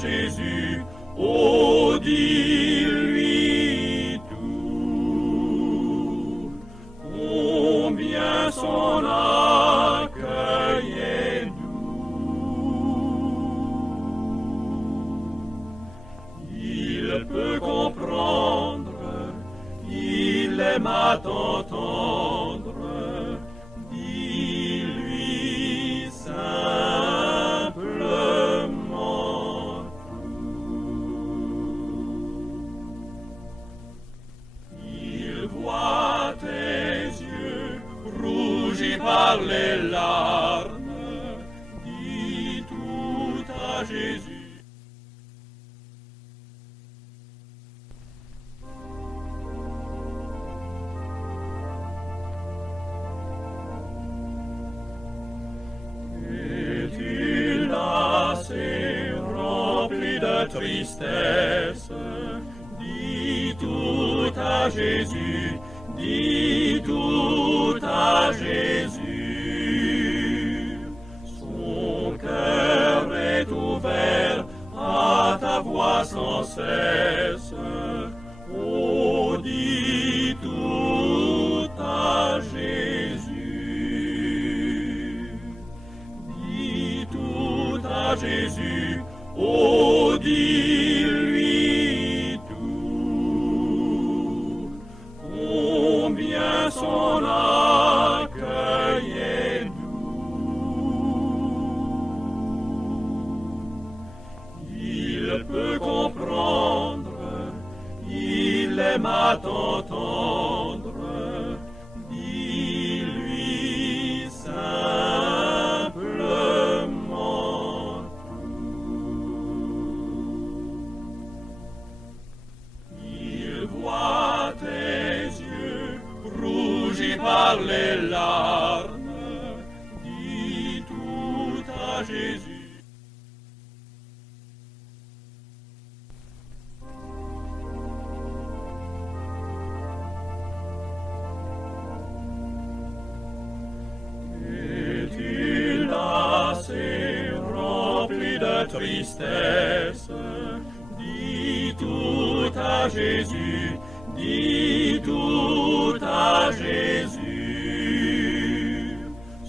Jésus, oh dis-lui tout, combien son accueil est doux. Il peut comprendre, il aime à t'entendre, dis-lui simplement tout. Il voit tes yeux rougis par les larmes, dis tout à Jésus. Rempli de tristesse, dis tout à Jésus, dis tout à Jésus. Son cœur est ouvert à ta voix sans cesse, oh dis tout à Jésus. Dis tout à Jésus, oh dis-lui tout, combien son accueil est doux. Il peut comprendre, il aime à t'entendre, dis-lui simplement tout. Il voit tes yeux rougis par les larmes, dis tout à Jésus. Es-tu lassé, rempli de tristesse, dis tout à Jésus, dis tout à Jésus.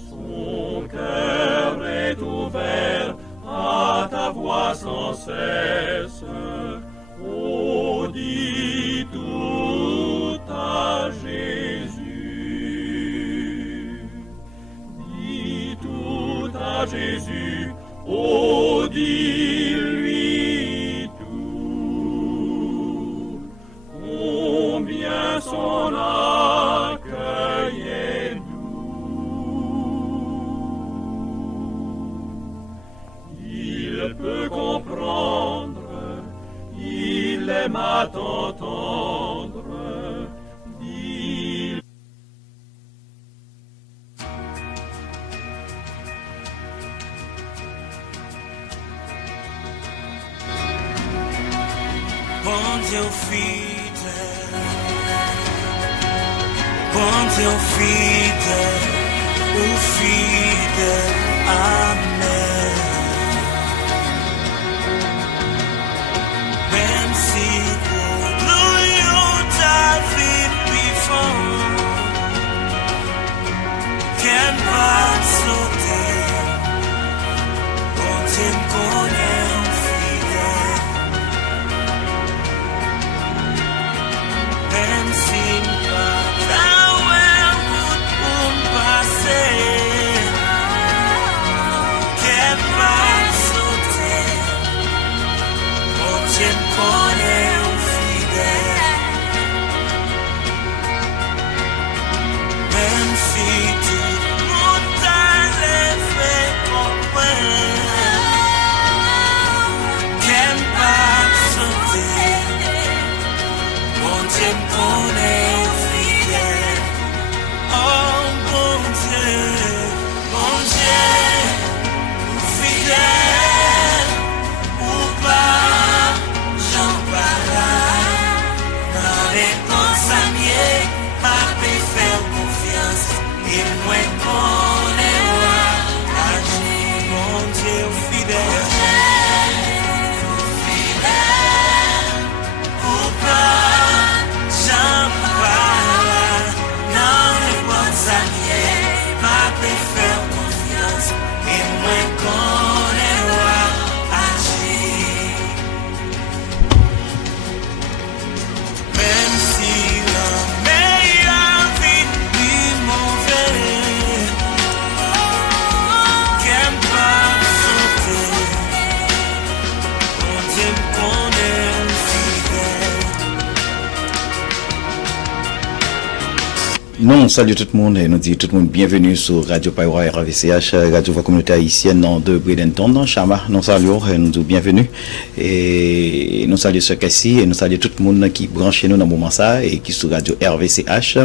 Son cœur est ouvert à ta voix sans cesse, oh dis tout à Jésus. Dis tout à Jésus, oh dis-lui tout, combien son accueil est doux. Il peut comprendre, il aime à t'entendre, dis. Bon Dieu fidèle, bon Dieu fidèle, ou fidèle, amen. Même si pour nous ta vie before, can pas sauter, bon Dieu connaît fidèle. Même si pas would passer, Non, salut tout le monde et nous dit tout le monde bienvenue sur Radio Païwa RVCH, Radio Voix Communauté Haïtienne de Bredenton, Chama, nous saluons et nous disons bienvenue et nous saluons ce cas-ci et nous saluons tout le monde qui branche nous dans le moment ça et qui sur Radio RVCH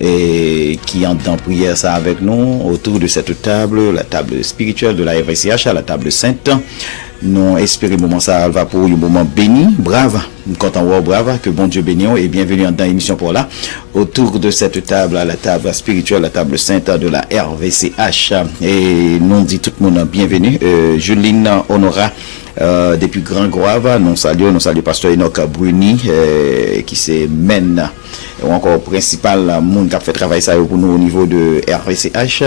et qui entre dans prière ça avec nous autour de cette table, la table spirituelle de la RVCH, la table sainte. Nous espérons moment ça va pour un moment béni, brave, nous comptons brave, que bon Dieu bénisse et bienvenue dans l'émission pour là, autour de cette table, la table spirituelle, la table sainte de la RVCH. Et nous dit tout le monde bienvenue. Juline Honora, depuis Grand Goave, nous saluons Pasteur Enoch Bruni, qui se mène ou encore principal monde qui a fait travail ça pour nous au niveau de RVCH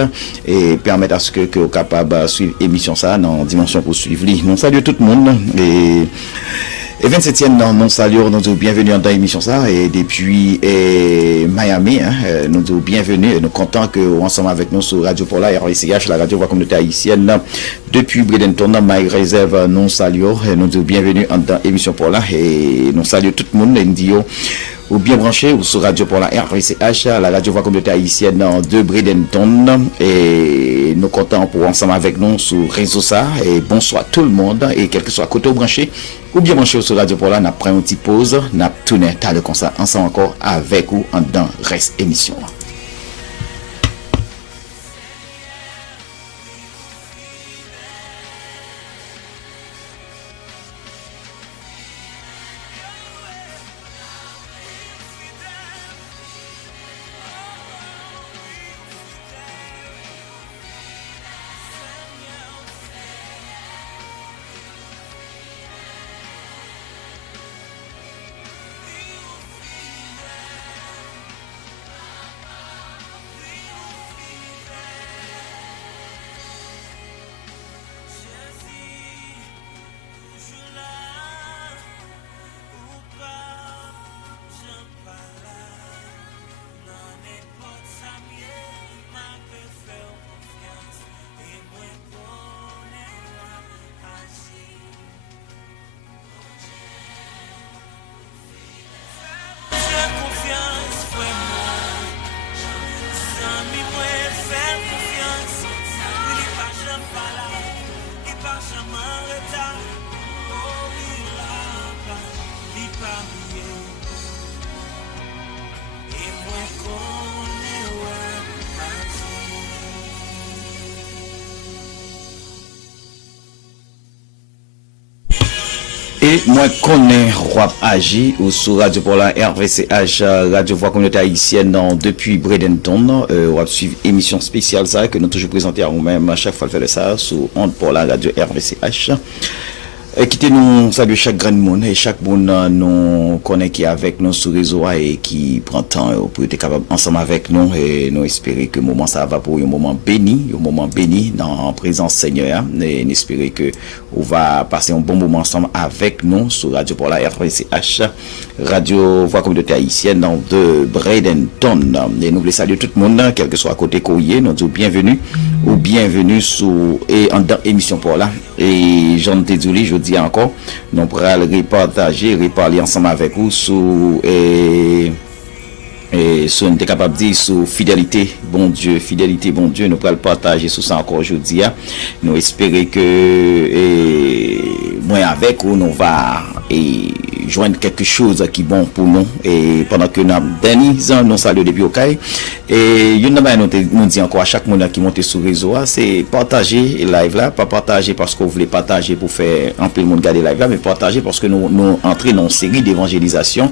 et permettre à ce que vous capable de suivre émission ça dans dimension pour suivre. Nous saluons tout le monde et 27e nous saluons nous bienvenue dans l'émission ça et depuis Miami nous disons bienvenue et nous contents que vous ensemble avec nous sur Radio Pola RVCH la radio voix communauté haïtienne depuis Bredenton My Reserve nous saluons et nous disons bienvenue dans l'émission Pola et nous saluons tout le monde et nous disons ou bien branché ou sur Radio pour la RVCH, la radio voix communauté haïtienne de Bredenton et nous comptons pour ensemble avec nous sur réseau ça et bonsoir tout le monde et quel que soit côté branché ou bien branché sur Radio pour la n'a pris une petite pause n'a tourné t'as le comme ça ensemble encore avec ou en dans reste émission. Et moi connais Roi Agi ou sur Radio pour la RVCH Radio Voix Communauté Haïtienne depuis Bredenton on va suivre émission spéciale ça que nous toujours présenter à nous-mêmes à chaque fois faire ça sur onde pour la Radio RVCH. Quittez nous saluer chaque grand monde et chaque monde nous connaît qui est avec nous sur réseau et qui prend temps pour être capable ensemble avec nous et nous espérer que moment ça va pour un moment béni dans la présence Seigneur et nous espérer que on va passer un bon moment ensemble avec nous sur Radio pour la RVCH Radio Voix Communauté Haïtienne de Bredenton et nous voulons saluer tout le monde quel que soit à côté courrier nous disons bienvenue sur et en dans émission pour là et Jean Tédouli je dis encore nous pourrons reparler ensemble avec vous sur et sur une capable de dire sur fidélité bon Dieu nous pourrons partager sur ça encore aujourd'hui nous espérer que moi avec vous nous va joindre quelque chose qui est bon pour nous et pendant que nous saluons depuis au Caille et nous dit encore à chaque monde qui monte sur réseau c'est partager live là pas partager parce que vous voulez partager pour faire un peu le monde garder live là mais partager parce que nous entrer dans une série d'évangélisation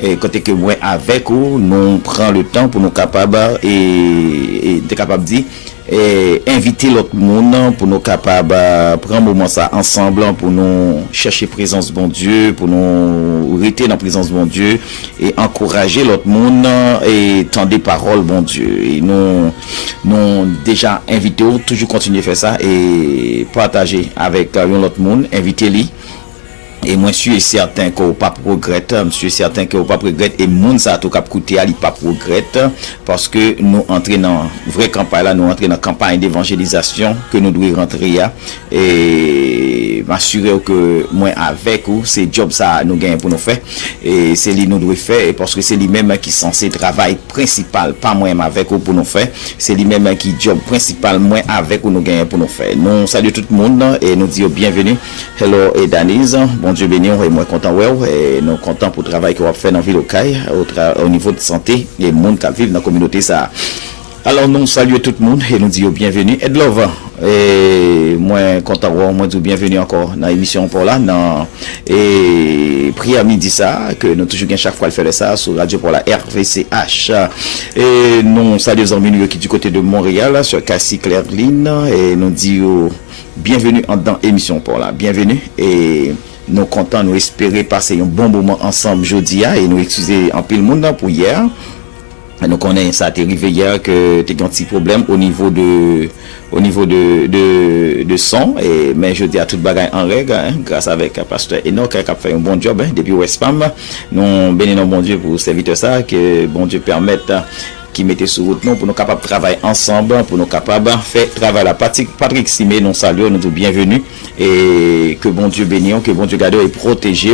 et côté que moi avec vous nous prend le temps pour nous capable et de capable dire et inviter l'autre monde pour nous capable prendre moment ça ensemble pour nous chercher présence bon Dieu pour nous rester dans la présence bon Dieu et encourager l'autre monde et tendre des paroles bon Dieu et nous déjà invité toujours continuer à faire ça et partager avec l'autre monde inviter-les. Et moi je suis certain qu'on pas regrette, et monde ça tout cap coûter ali pas regrette parce que nous entrer dans vraie campagne là, nous entrer dans campagne d'évangélisation que nous devons rentrer et et m'assurer que moi avec ou c'est job ça nous gagne pour nous faire et c'est lui nous doit faire parce que c'est lui même qui censé travail principal pas moi avec ou pour nous faire c'est lui même qui job principal moi avec ou nous gagne pour nous faire nous salut tout le monde et nous disons bienvenue hello et Danise bon Dieu béni et moi content et nous content pour le travail que vous fait dans ville au niveau de santé et monde qui vivent dans la communauté ça. Alors nous saluons tout le monde et nous disons bienvenue et de love et moi content moi dis bienvenue encore dans l'émission pour là dans et prière midi ça que nous toujours gain chaque fois le faire ça sur radio pour la RVCH et nous saluons les amis qui du côté de Montréal sur Cassie Clairline et nous disons bienvenue dans l'émission pour là bienvenue et nous contents nous espérer passer un bon moment ensemble jeudi et nous excuser en pile monde pour hier. Nous connaissons ça t'est arrivé hier que tu as un petit problème au niveau de son et mais je dis à toute bagaille en règle grâce avec pasteur Enoch qui a fait un bon job depuis Westpam nous bénissons bon Dieu pour serviteur ça que bon Dieu permette qui mettait sur route nous pour nous capables de travailler ensemble pour nous capables faire travail la Patrick Simé nous saluons nous bienvenue et que bon Dieu bénisse que bon Dieu garde et protège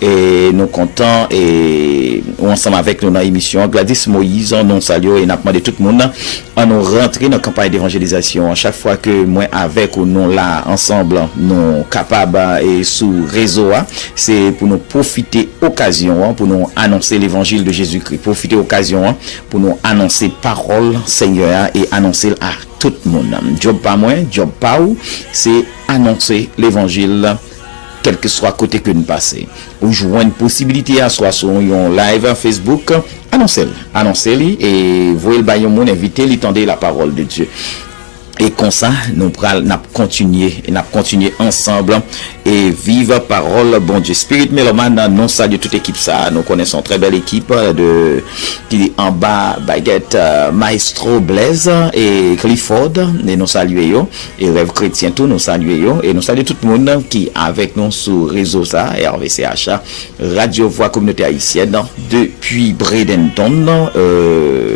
et nous contents et ensemble avec nous dans l'émission Gladys Moïse nous saluons et nous demandons tout le monde à nous rentrer dans la campagne d'évangélisation à chaque fois que moi avec ou nous là ensemble nous capables et sous réseau c'est pour nous profiter occasion pour nous annoncer l'évangile de Jésus-Christ profiter occasion pour nous annoncer parole Seigneur et annoncer à tout le monde. Job pas moins, job pas ou, c'est annoncer l'évangile quel que soit côté que nous passons. Ou jouer une possibilité à soit sur un live Facebook, annoncez-le et voyez le baillon monde inviter lui tendre la parole de Dieu. Et comme ça, nous n'a continuer ensemble et vive parole bon Dieu. Spirit Mélomane, nous saluons toute équipe ça. Nous connaissons très belle équipe de qui est en bas Baguette Maestro Blaise et Clifford et nous saluons et Rêve Chrétien tout nous saluons et nous saluons tout le monde qui avec nous sur réseau ça RVCH Radio Voix Communauté Haïtienne depuis Bradenton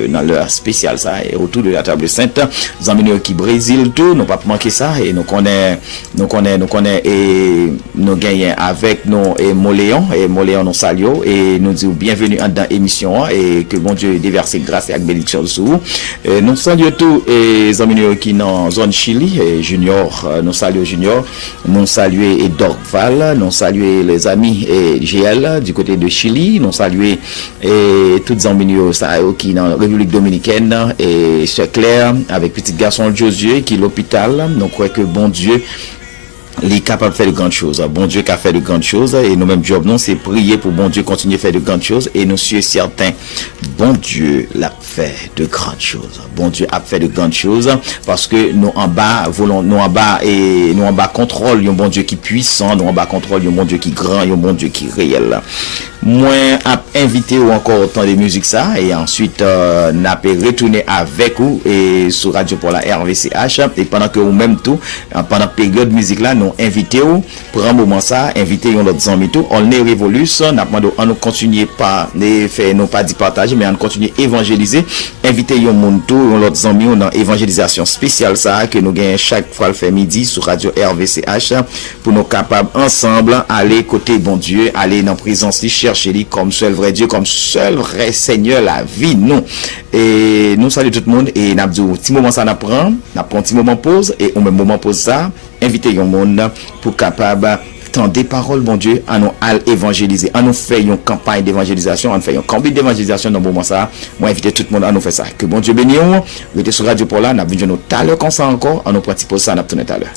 dans leur spécial ça et autour de la table sainte Zambino qui Brésil tout nous pas manquer ça et nous connaît et nous gagnons avec nous et Moléon nous saluons et nous disons bienvenue dans l'émission et que bon Dieu déverse grâce et bénédiction sur vous. Nous saluons tous les amis qui dans zone Chili et Junior nous saluons Junior nous saluons et Dorval nous saluons les amis et GL du côté de Chili nous saluons et toutes les amis qui dans République Dominicaine et Sœur Claire avec petit garçon Josué qui est l'hôpital nous croyons que bon Dieu il est capable de faire de grandes choses. Bon Dieu qui a fait de grandes choses et nous-mêmes job non c'est prier pour bon Dieu continuer à faire de grandes choses et nous sommes certains bon Dieu l'a fait de grandes choses. Bon Dieu a fait de grandes choses parce que nous en bas contrôle un bon Dieu qui puissant, nous en bas contrôle un bon Dieu qui grand, un bon Dieu qui réel. Moi a invité ou encore autant de musique ça et ensuite n'a pas retourner avec vous et sur radio pour la RVCH et pendant que vous même tout pendant période musique là nous invité ou pour un moment ça inviter un autre amis tout on est révolution n'a demandé on nous continuer pas ne faire non pas dit partager mais on continuer évangéliser inviter un monde tout un autre amis dans évangélisation spéciale ça que nous gagne chaque fois le fait midi sur radio RVCH pour nous capables ensemble aller côté bon Dieu aller dans présence chercher lui comme seul vrai Dieu comme seul vrai Seigneur la vie nous et nous saluons tout le monde et n'a dit petit moment ça n'a prend un petit moment pause et au même moment pause ça inviter un monde pour capable tendre des paroles bon Dieu à nous évangéliser à nous faire une campagne d'évangélisation à nous faire une campagne d'évangélisation dans le moment ça moi inviter tout le monde à nous faire ça que bon Dieu bénisse nous restez sur radio pour là n'a venir nous tout à l'heure comme ça encore à nous pratiquer ça n'a tourner tout à l'heure.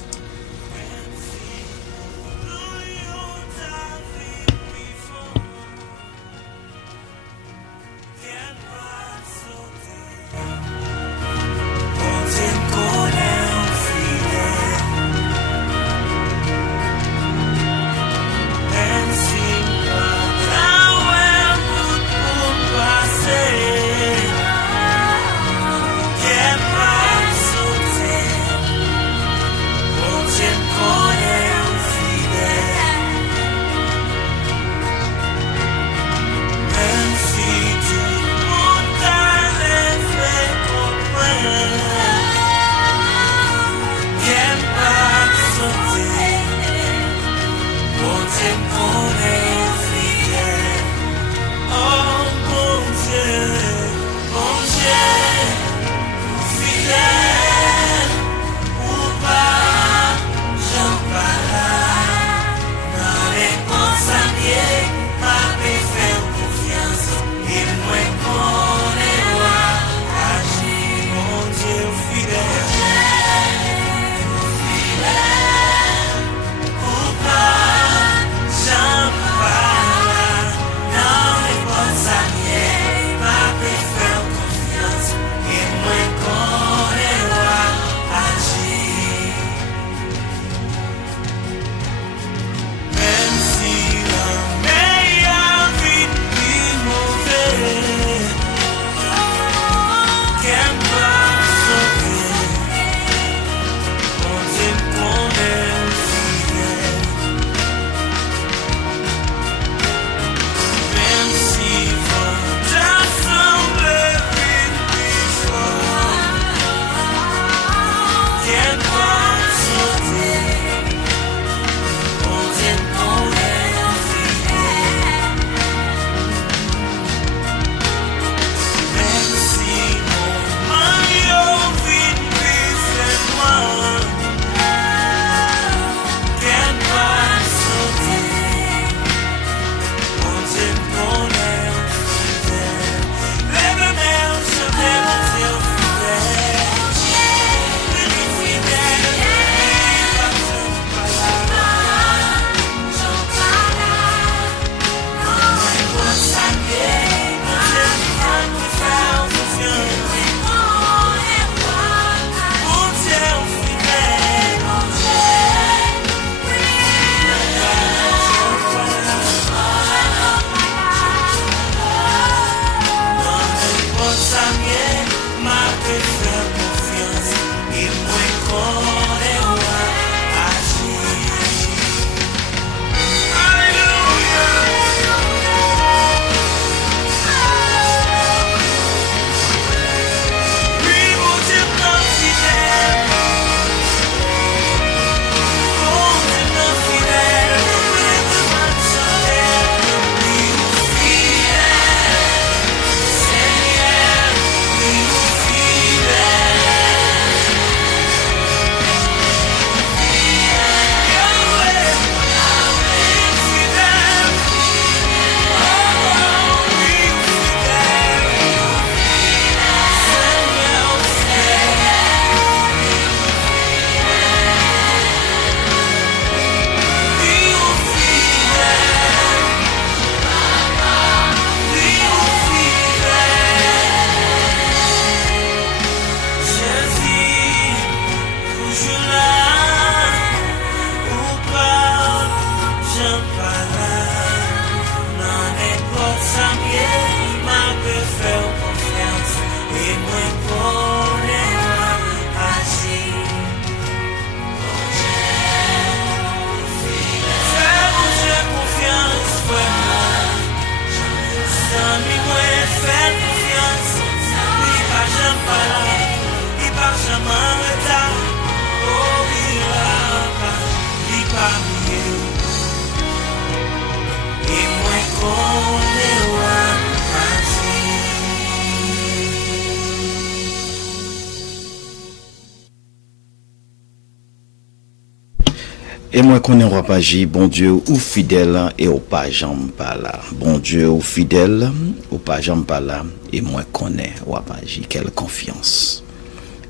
Et moi qu'on est roi Paji, bon Dieu ou fidèle et au pas jambe pas là. Bon Dieu ou fidèle, au pas jambe pas là. Et moi qu'on est roi Paji, quelle confiance.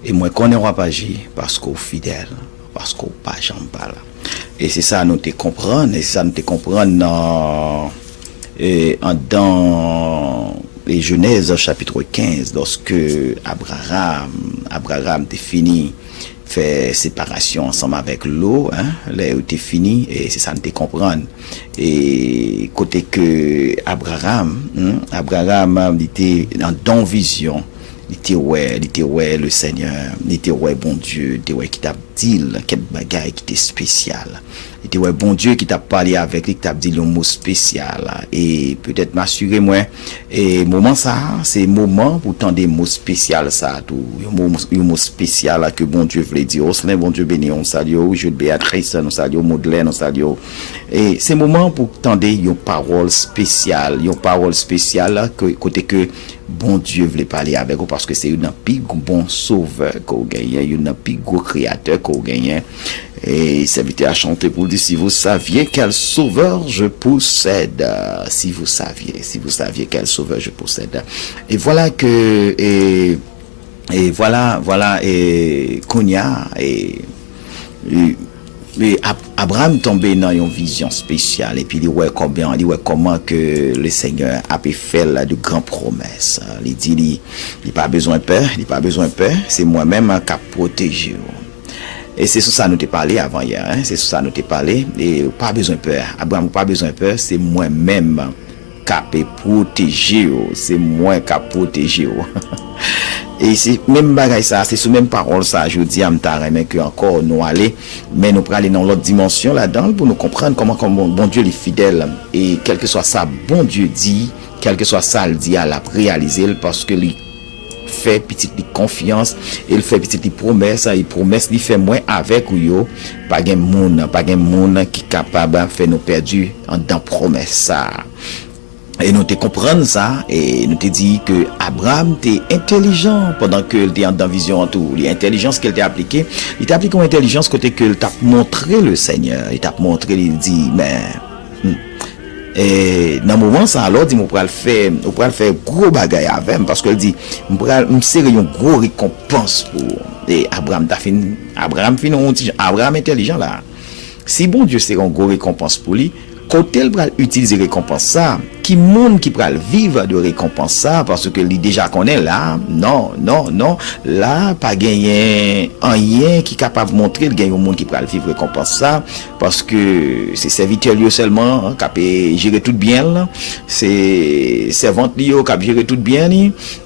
Et moi qu'on est roi Paji parce qu'au fidèle, parce qu'au pas jambe pas là. Et c'est ça nous te comprendre, et c'est ça nous te comprendre dans les Genèse chapitre 15, lorsque Abraham te fini fait séparation ensemble avec l'eau, hein, là où t'es fini, et c'est ça nous te comprendre. Et côté que Abraham était dans vision, il était ouais le Seigneur, il était ouais bon Dieu, il était ouais qui t'a dit quel bagaille qui était spécial. Il était ouais bon Dieu qui t'a parlé avec lui, qui t'a dit le mot spécial. Et peut-être m'assurer moi et moment ça, c'est moment pour tant des mots spécial ça tout, un mot spécial que bon Dieu voulait dire. Osselin bon Dieu béni, on salue Jules Béatrice, on salue Madeleine, on salue. Et c'est moment pour tendre une parole spéciale, côté que bon Dieu voulait parler avec vous parce que c'est un plus bon sauveur qu'on gagne, un plus gros créateur qu'on gagne. Et s'inviter à chanter pour dire si vous saviez quel sauveur je possède, si vous saviez quel sauveur je possède. Et voilà que et voilà et Konya et Abraham tombé dans une vision spéciale et puis il voit comment que le Seigneur a fait là de grandes promesses. Il dit il pas besoin de peur, c'est moi-même qui a protégé. Et c'est sur ça nous t'ai parlé avant hier, hein? C'est sur ça nous t'ai parlé et pas besoin de peur. Abraham pas besoin de peur, c'est moi-même qui a protégé, c'est moi qui a protégé. Et c'est même bagaille ça, c'est sous même parole ça, je dis à m'tare mais que encore nous aller, mais nous pour aller dans l'autre dimension là-dedans pour nous comprendre comment bon Dieu est fidèle et quel que soit ça bon Dieu dit, quel que soit ça il dit à la réaliser parce que lui fait petite confiance, il fait petite promesse, il promesse il fait moins avec yo, pas gen monde qui capable faire nous perdus dans promesse ça. Et nous te comprendre ça et nous te dit que Abraham était intelligent pendant que il était dans vision en tout l'intelligence qu'elle t'a appliquée il t'a appliqué une intelligence côté que il t'a montré le Seigneur il t'a montré il dit mais et dans moment ça alors dit on pourra le faire gros bagaille avec parce que il dit on pourra me serrer une gros récompense pour et Abraham intelligent là si bon Dieu c'est une gros récompense pour lui côté il va utiliser récompense ça qui monde qui va vivre de récompense ça parce que lui déjà connaît là non là pas gagner rien qui capable montrer le gagne au monde qui va vivre récompense ça parce que c'est serviteur lui seulement qui peut gérer tout bien là c'est servante lui qui gérer tout bien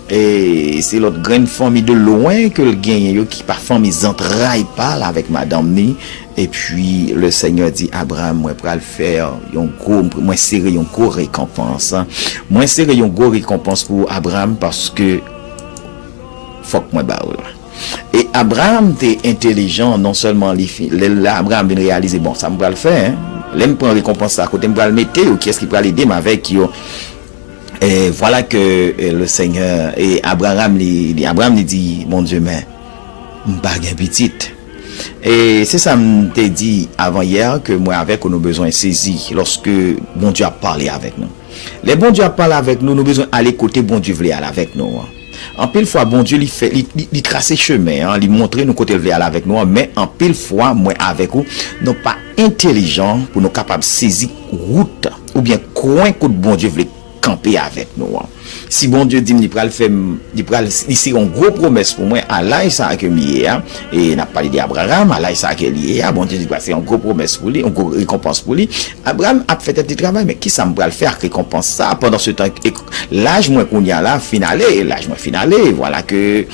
et c'est l'autre grande famille de loin que le gagne qui par famille entrailles pas avec madame ni. Et puis le Seigneur dit Abraham moi pour le faire moi serrer une gros récompense pour Abraham parce que faut que moi baoul. Et Abraham était intelligent non seulement Abraham vient réaliser bon ça me va le faire l'aime prendre récompense à côté me va le mettre ou qui est-ce qui va l'aider avec yo. Et voilà que le Seigneur et Abraham lui dit mon Dieu mais m'pas gain petite. Et c'est ça m'te dit avant hier que moi avec on a besoin saisi lorsque bon Dieu a parlé avec nous. Les bon Dieu a parlé avec nous, nous besoin aller côté bon Dieu voulait aller avec nous. En pile fois bon Dieu il tracer chemin, il montrer nous côté voulait aller avec nous, mais en pile fois moi avec vous non pas intelligent pour nous capable saisir route ou bien coin que bon Dieu voulait camper avec nous. Si bon Dieu dit il pral faire ici une gros promesse pour moi à là ça que hier et n'a parlé d'Abraham à là ça que lié bon Dieu dit c'est une gros promesse pour lui une gros récompense pour lui. Abraham a fait un petit travail mais qui ça me pral faire récompense ça pendant ce temps l'âge moi qu'on y a là finalé voilà que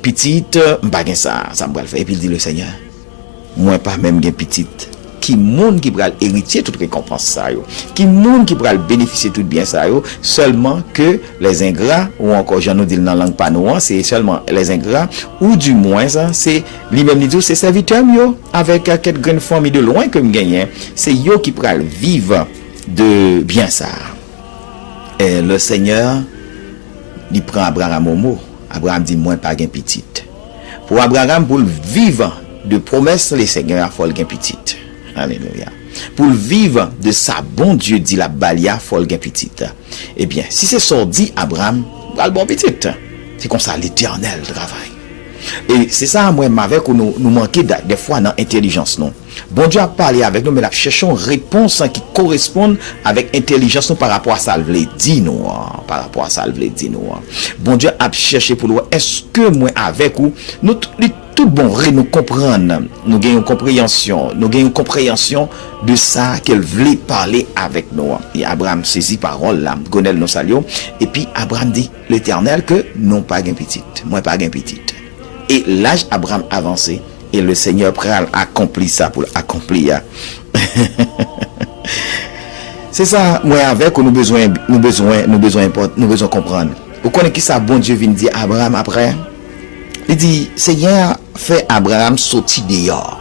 petite m'pas gain ça me pral faire et puis il dit le Seigneur moi pas même gain petite qui monde qui va hériter toute récompense ça yo qui monde qui va bénéficier tout bien ça yo seulement que les ingrats ou encore j'en nous dit dans langue panois c'est seulement les ingrats ou du moins ça c'est lui-même dit c'est serviteur yo avec quelques grandes familles de loin que me gagner c'est yo qui va vivre de bien ça et le Seigneur il prend Abraham au mot Abraham dit moi pas gain petite pour Abraham pour vivre de promesses les Seigneur faut gain petite. Alléluia. Pour vivre de sa bon Dieu, dit la balia, faut gen petite. Eh bien, si c'est ça dit Abraham, le bon petite. C'est comme ça l'éternel travail. Et c'est ça, moi, avec nous manquons des fois dans l'intelligence, non. Bon Dieu a parlé avec nous, mais nous cherchons une réponse qui correspond avec l'intelligence par rapport à ça, le dit nous. Par rapport à ça, le dit nous. Bon Dieu a cherché pour nous, est-ce que moi, avec vous, nous, tout bon, nous comprenons, nous gagnons une compréhension de ça qu'elle voulait parler avec nous. Et Abraham saisit parole là, Gonel nous salue, et puis Abraham dit, l'Éternel que non pas gain petite, moi pas gain petite. Et l'âge Abraham avancé, et le Seigneur prêt à accomplir ça pour accomplir. C'est ça, moi avec nous besoin comprendre. Vous connaissez qui ça bon Dieu vient dire Abraham après? Il dit, Seigneur fait Abraham sortir dehors.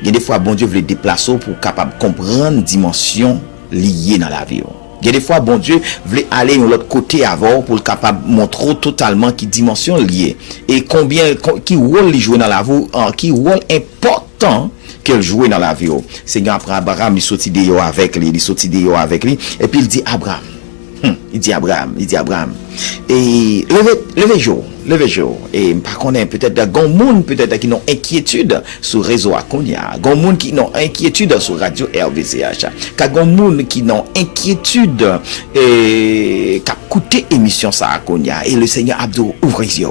Il y a des fois, bon Dieu veut le déplacer pour capable comprendre dimension liée dans la vie. Il y a des fois, bon Dieu veut aller de l'autre côté avant pour capable montrer totalement qui dimension liée. Et qui rôle il joue dans la vie, qui rôle important qu'elle joue dans la vie. Seigneur après Abraham, il sortit dehors avec lui, et puis il dit Abraham. Il dit Abraham. Et levez jour. Et par contre, peut-être des gens peut-être qui ont inquiétude sur réseau Akonia, des gens qui ont inquiétude sur radio RVCH, des gens qui ont inquiétude et qui écouté émission ça Akonia. Et le Seigneur Abdou ouvre les yeux.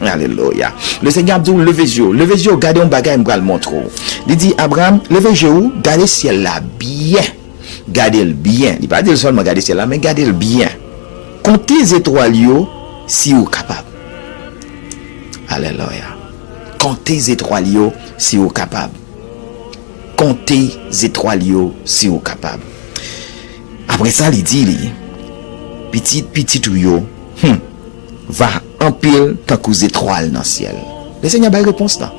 Alléluia. Le Seigneur Abdou levez yeux, gardez un bagage m'bral montrer. Il dit Abraham, levez yeux, gardez ciel là bien. Gardez-le bien. Il ne pas dire seulement garder cela, mais gardez-le bien. Comptez les étoiles si vous êtes capable. Alléluia. Comptez les étoiles si vous êtes capable. Comptez les étoiles si vous êtes capable. Après ça, il dit, petit ou yo, va en pile tant que les étoiles dans le ciel. Le Seigneur a une réponse là.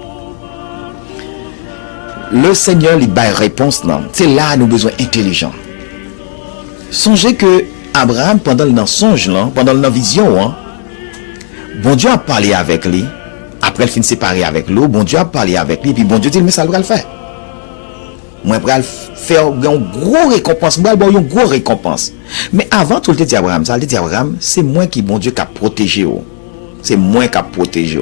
Le Seigneur lui baille réponse là. C'est là nous besoin intelligent. Songez que Abraham pendant le songe là, pendant la vision, bon Dieu a parlé avec lui. Après il finit séparé avec l'eau, bon Dieu a parlé avec lui, puis bon Dieu dit mais ça va le faire. Moi va faire une gros récompense, une gros récompense. Mais avant tout le dit Abraham, ça dit Abraham, c'est moi qui bon Dieu qui a protégé. C'est moi qui a protégé.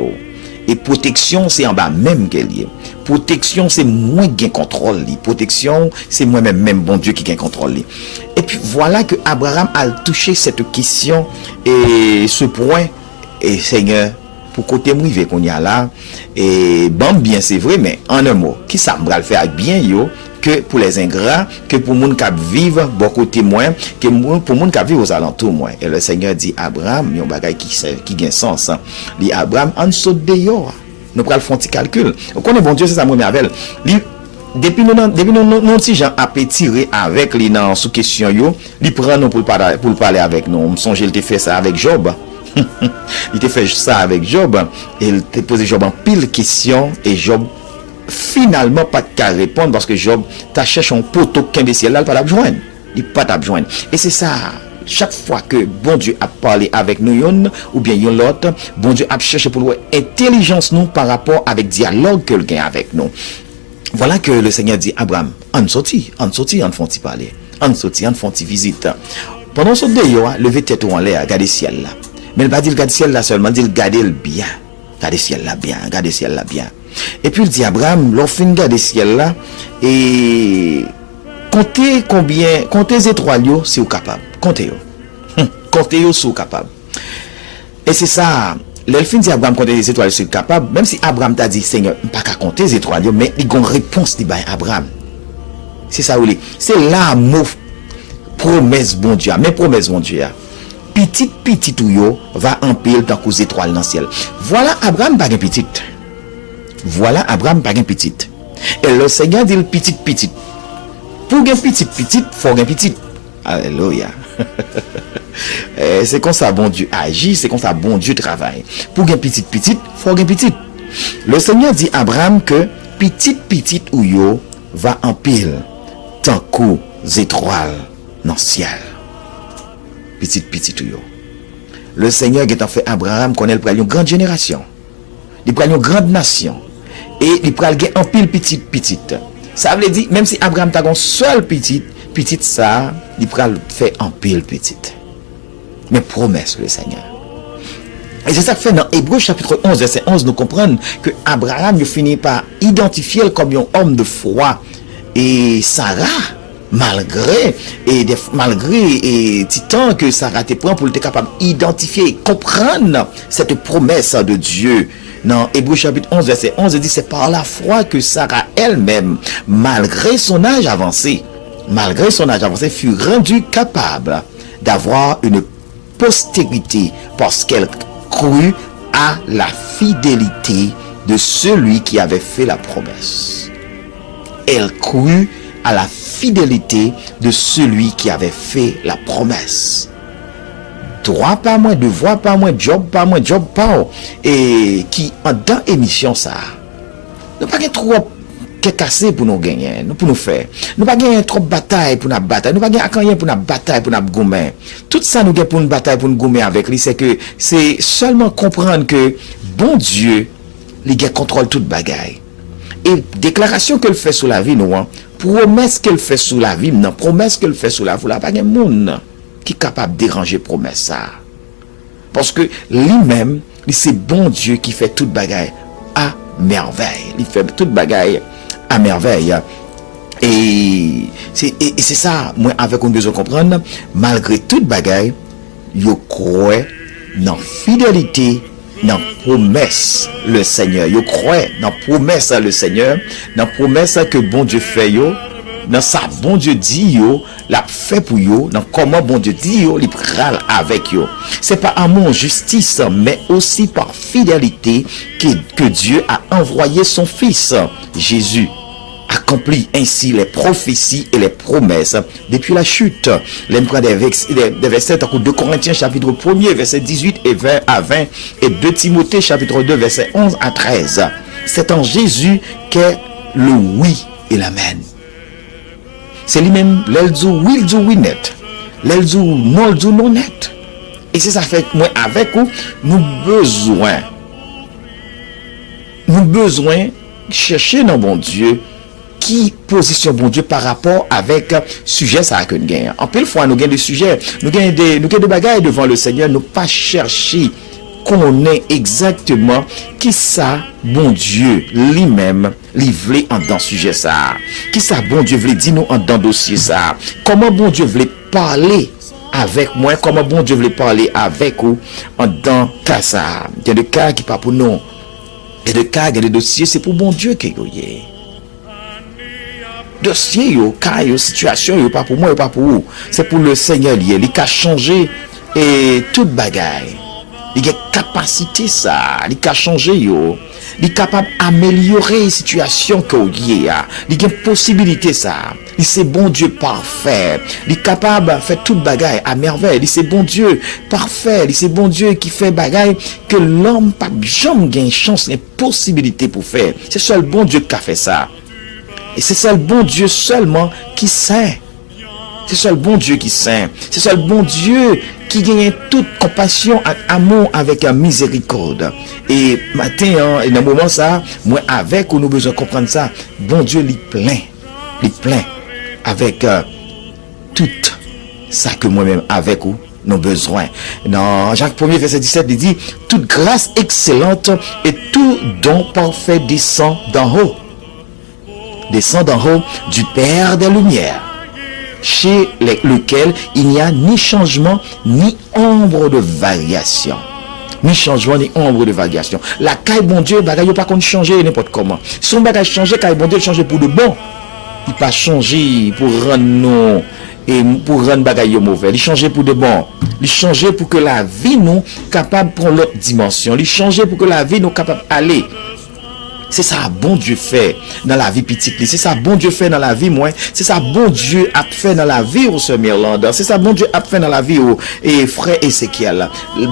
Et protection, c'est en bas même qu'elle est. Protection, c'est moi qui ai contrôle. Protection, c'est moi-même, bon Dieu, qui a contrôle. Et puis voilà que Abraham a touché cette question et ce point. Et Seigneur, pour côté mouillé qu'on y a là, et bon, bien, c'est vrai, mais en un mot, qui ça va le faire bien, yo, que pour les ingrats, que pour les gens qui vivent beaucoup témoins, que pour les gens qui vivent aux alentours moins. Et le Seigneur dit Abraham, il y a un bagage qui a sens. Il dit Abraham, on saute dehors. Nous prenons le fond de calcul. On connaît bon Dieu, c'est ça, moi, avec. Depuis nous petits gens à tirer avec les dans sous question yo, il prend nous pour parler avec nous. On songe il te fait ça avec Job. Il te fait ça avec Job et il te pose Job en pile question et Job finalement pas qu'à répondre parce que Job t'a cherché un poteau qu'imbécile là pas d'abjoindre. Il pas d'abjoindre. Et c'est ça. Chaque fois que bon Dieu a parlé avec nous ou bien yon l'autre, bon Dieu a cherché pour nous intelligence nous par rapport avec dialogue que le gain avec nous. Voilà que le Seigneur dit Abraham, on sorti, on font-y parler. On sorti, on font-y visite. Pendant ce dehors, levez tête en l'air, regardez ciel là. Mais il pas dire regarder ciel là seulement, dit regarder le bien. Regardez ciel là bien, regardez ciel là bien. Et puis il dit Abraham, l'offre regarder ciel là et comptez les étoiles si vous capable. Comptez si vous capable. Et c'est ça. L'elfin dit Abraham compter les étoiles si vous capable. Même si Abraham t'a dit Seigneur, pas qu'à compter les étoiles, mais il y a une réponse dit Abraham. C'est ça où c'est là mot promesse bon Dieu, mais promesse bon Dieu. Petit ou yo va en pile tant qu'aux étoiles dans le ciel. Voilà Abraham pas une petite. Et le Seigneur dit petit. Pour gagner petit, faut gagner petit. Alléluia. C'est comme ça bon Dieu agit, c'est comme ça bon Dieu travaille. Pour gagner petit, faut gagner petit. Le Seigneur dit à Abraham que petit ou yo va en pile tant qu'aux étoiles dans le ciel. Petit ou yo. Le Seigneur qui a fait Abraham connaît une grande génération. Il prend une grande nation. Et il prend en pile petit. Ça veut dire, même si Abraham t'a une seule petite ça, il pourra le faire en pile petite. Mais promesse le Seigneur. Et c'est ça que fait dans Hébreux chapitre 11, verset 11, nous comprenons que Abraham finit par identifier comme un homme de foi. Et Sarah, malgré Titan que Sarah te prend pour être capable d'identifier et comprendre cette promesse de Dieu. Dans Hébreux chapitre 11, verset 11, il dit c'est par la foi que Sarah elle-même, malgré son âge avancé, fut rendue capable d'avoir une postérité parce qu'elle crut à la fidélité de celui qui avait fait la promesse. Elle crut à la fidélité de celui qui avait fait la promesse. Droit pas moins, devoir pas moins, job pas moins, job pas. Et qui, en dans émission ça, nous pas trop cassé pour nous gagner, pour nous faire. Nous pas gagner trop bataille pour nous bataille. Nous pas gagner rien pour nous bataille pour nous gommer. Tout ça nous gagne pour une bataille pour nous gommer avec lui, c'est que c'est seulement comprendre que bon Dieu, il contrôle toute bagaille. Et déclaration qu'elle fait sur la vie, nous, promesse qu'elle fait sur la vie, non, promesse qu'elle fait sur la vie, là, pas de monde qui est capable de déranger promesse ça. Parce que lui-même, c'est bon Dieu qui fait toute bagaille à merveille. Il fait toute bagaille à merveille. Et c'est ça, moi, avec on besoin de comprendre, malgré toute bagaille, yo croit dans fidélité, dans promesse le Seigneur. Yo croit dans promesse le Seigneur, dans promesse que bon Dieu fait yo, dans ça bon Dieu dit yo, l'a fait pour yo, dans comment bon Dieu dit yo, il pral avec yo. C'est pas amour, justice, mais aussi par fidélité que Dieu a envoyé son fils Jésus. Accomplit ainsi les prophéties et les promesses depuis la chute. L'empereur des versets de 2 Corinthiens chapitre 1er verset 18 et 20 à 20 et 2 Timothée chapitre 2 verset 11 à 13. C'est en Jésus qu'est le oui et l'amen. C'est lui-même l'elzu oui, le oui net. L'elzu non, le non net. Et c'est ça fait que moi avec vous, nous besoin chercher dans bon Dieu qui position bon Dieu par rapport avec sujet ça que nous gagnons. En pile fois nous gagnons des sujets, nous gagnons des bagailles devant le Seigneur, nous pas chercher qu'on ait exactement qui ça bon Dieu lui-même livré en dans sujet ça. Qui ça bon Dieu veut dire nous en dans dossier ça. Comment bon Dieu veut parler avec moi, comment bon Dieu veut parler avec vous en dans cas ça. Il y a des cas qui pas pour nous. Il y a des cas, il y a des dossiers, c'est pour bon Dieu qui est. Dossier yo, cas yo, situation yo, pas pour moi, pas pour vous. C'est pour le Seigneur lié. Il a changé et toute bagaille. Il a capacité ça, il a changé yo. Il est capable d'améliorer la situation que vous y a. Il a possibilité ça. Il c'est bon Dieu parfait. Il est capable de faire toute bagaille à merveille. Il c'est bon Dieu parfait. Il c'est bon Dieu qui fait bagaille que l'homme pas jamais gagne chance et possibilité pour faire. C'est seul bon Dieu qui a fait ça. Et c'est seul bon Dieu seulement qui sait. C'est seul bon Dieu qui sait. C'est seul bon Dieu qui gagne toute compassion et amour avec un miséricorde. Et matin, et dans le moment ça, moi avec, nous besoin de comprendre ça, bon Dieu il plein avec tout ça que moi-même avec vous, nous besoin. Dans Jacques 1er verset 17, il dit, toute grâce excellente et tout don parfait descend d'en haut. Descend d'en haut du Père des Lumières, chez lequel il n'y a ni changement, ni ombre de variation. Ni changement, ni ombre de variation. La caille bon Dieu, bagaille pas qu'on changer n'importe comment. Son bagage changer, caille bon Dieu changer pour de bon. Il pas changer pour rendre nous et pour rendre bagaille mauvais. Il changer pour de bon. Il changer pour que la vie nous capable de prendre l'autre dimension. Il changer pour que la vie nous capable d'aller. C'est ça bon Dieu fait dans la vie petite. C'est ça bon Dieu fait dans la vie moi. C'est ça bon Dieu a fait dans la vie au Sœur Mirlande. C'est ça bon Dieu a fait dans la vie au et frère Ezekiel.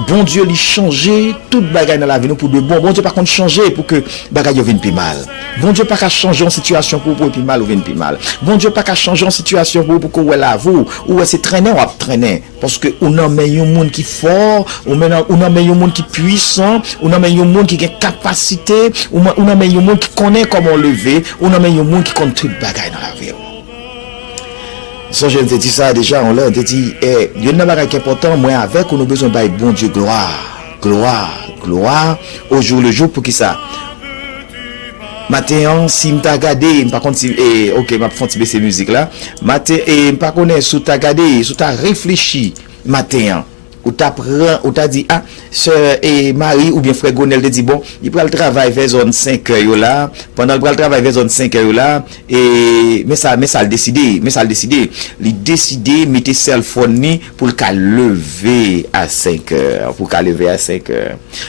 Bon Dieu lui changer toute bagaille dans la vie nous pour de bon. Bon Dieu par contre changer pour que bagaille vienne plus mal. Bon Dieu pas qu'à changer en situation pour plus mal ou vienne plus mal. Bon Dieu pas qu'à changer en situation pour que ouais là vous ou c'est traîner ou traîner parce que on a meilleur monde qui fort, on a meilleur monde qui puissant, on a meilleur monde qui a capacité, on a meilleur un monde qui connaît comment lever, ou non mais un monde qui connaît tout bagaille dans la vie. Ça, je te dis ça déjà, on l'a dit, il y a une bagaille qui est important, moi avec, on a besoin de bon Dieu, gloire, au jour le jour, pour qui ça? Matin, si m'ta regardé, par contre, ok, m'a fait baisser musique là. Matin, pas connaît, sous ta regardé, sous ta réfléchi, matin, ou t'as dit, ah, sœur et Marie, ou bien frère Gonel te dit, bon, il prend le travail vers zone 5 heures là, pendant le travail vers zone 5 heures là, mais ça le décidé, il décidé, mettez cell phone pour le lever à 5 heures,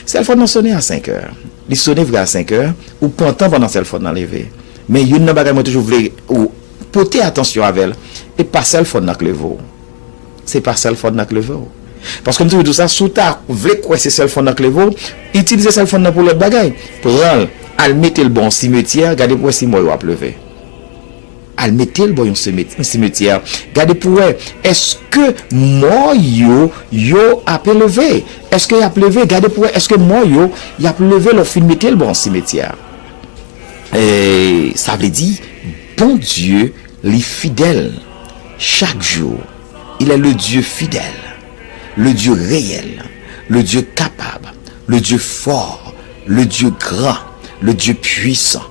Cell phone non sonné à 5 heures. Il sonne vrai à 5 heures, ou pendant cell phone enlevé. Mais il y a une bagaille, moi toujours voulu, ou porter attention avec elle, et pas cell phone dans leveau. C'est pas cell phone dans leveau. Parce que comme tout ça, sous ta voulez quoi c'est cell phone dans leveau, utiliser cell phone pour l'autre bagaille. Pour elle mettre le bon cimetière, regardez pour si moi il va pleuvoir. Elle mettait le bon cimetière. Regardez pour elle, est-ce que moi yo a levé? Est-ce que y a levé? Regardez pour elle, est-ce que moi y a levé le film mettait le bon cimetière? Et ça veut dire bon Dieu, il est fidèle chaque jour. Il est le Dieu fidèle, le Dieu réel, le Dieu capable, le Dieu fort, le Dieu grand, le Dieu puissant.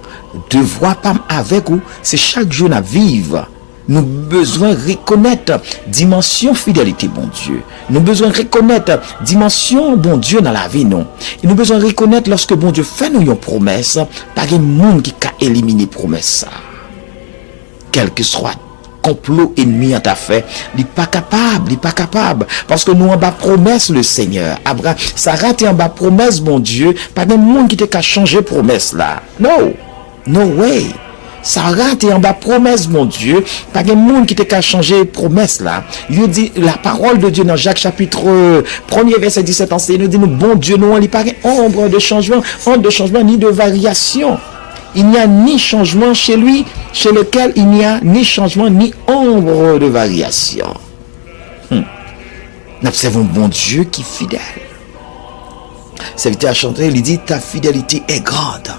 Devoir pas avec vous, c'est chaque jour à vivre. Nous besoin reconnaître dimension fidélité bon Dieu. Nous besoin reconnaître dimension bon Dieu dans la vie non. Et nous besoin reconnaître lorsque bon Dieu fait nous une promesse, pas un monde qui a éliminé promesse ça. Quel que soit complot ennemi en ta fait, il n'est pas capable, parce que nous en bas promesse le Seigneur. Abraham, Sarah était en bas promesse bon Dieu, pas un monde qui t'a changé promesse là. No way. Sarah était en bas promesse, mon Dieu. Pas de monde qui t'a changé promesse là. Il dit la parole de Dieu dans Jacques chapitre 1er verset 17 il nous dit bon Dieu, nous on n'y pas ombre de changement ni de variation. Il n'y a ni changement chez lui, chez lequel il n'y a ni changement ni ombre de variation. Nous observons bon Dieu qui est fidèle. Serviteur a chanté, il dit ta fidélité est grande.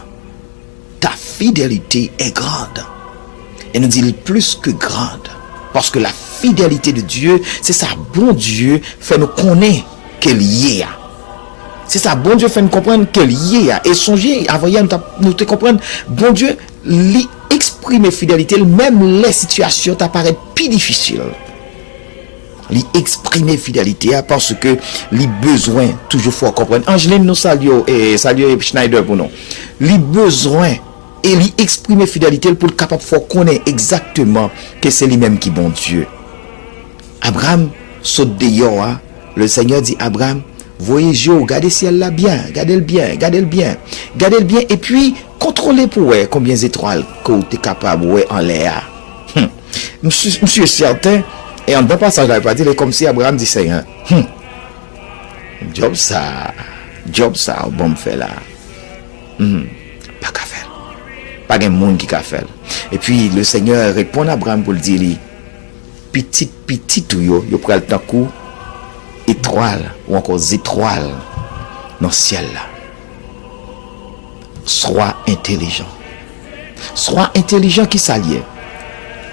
Ta fidélité est grande. Et nous dit plus que grande. Parce que la fidélité de Dieu, c'est ça, bon Dieu, fait nous connaître qu'il y a. C'est ça, bon Dieu fait nous comprendre qu'il y a. Et songez, avant nous te comprendre, bon Dieu, lui exprimer fidélité, même les situations t'apparaissent plus difficiles. Lui exprimer fidélité parce que les besoins, toujours faut comprendre. Angeline nous salue et salue Schneider pour nous. Les besoins et lui exprimer fidélité pour le capable faut connaître exactement que c'est lui-même qui est bon Dieu. Abraham saute dehors, le Seigneur dit Abraham, voyez Dieu, regardez ciel là bien, regardez le bien, et puis contrôlez pour voir combien d'étoiles que vous êtes capable de voir en l'air. Monsieur certain, et en deux passages là, il va dire comme si Abraham dit Seigneur, job ça, bon me fait là. Pas qu'à faire. Pas de monde qui a fait. Et puis le Seigneur répond à Abraham pour le dire petit tout yo prend le temps coup étoile ou encore étoiles dans le ciel là. Sois intelligent qui s'allie.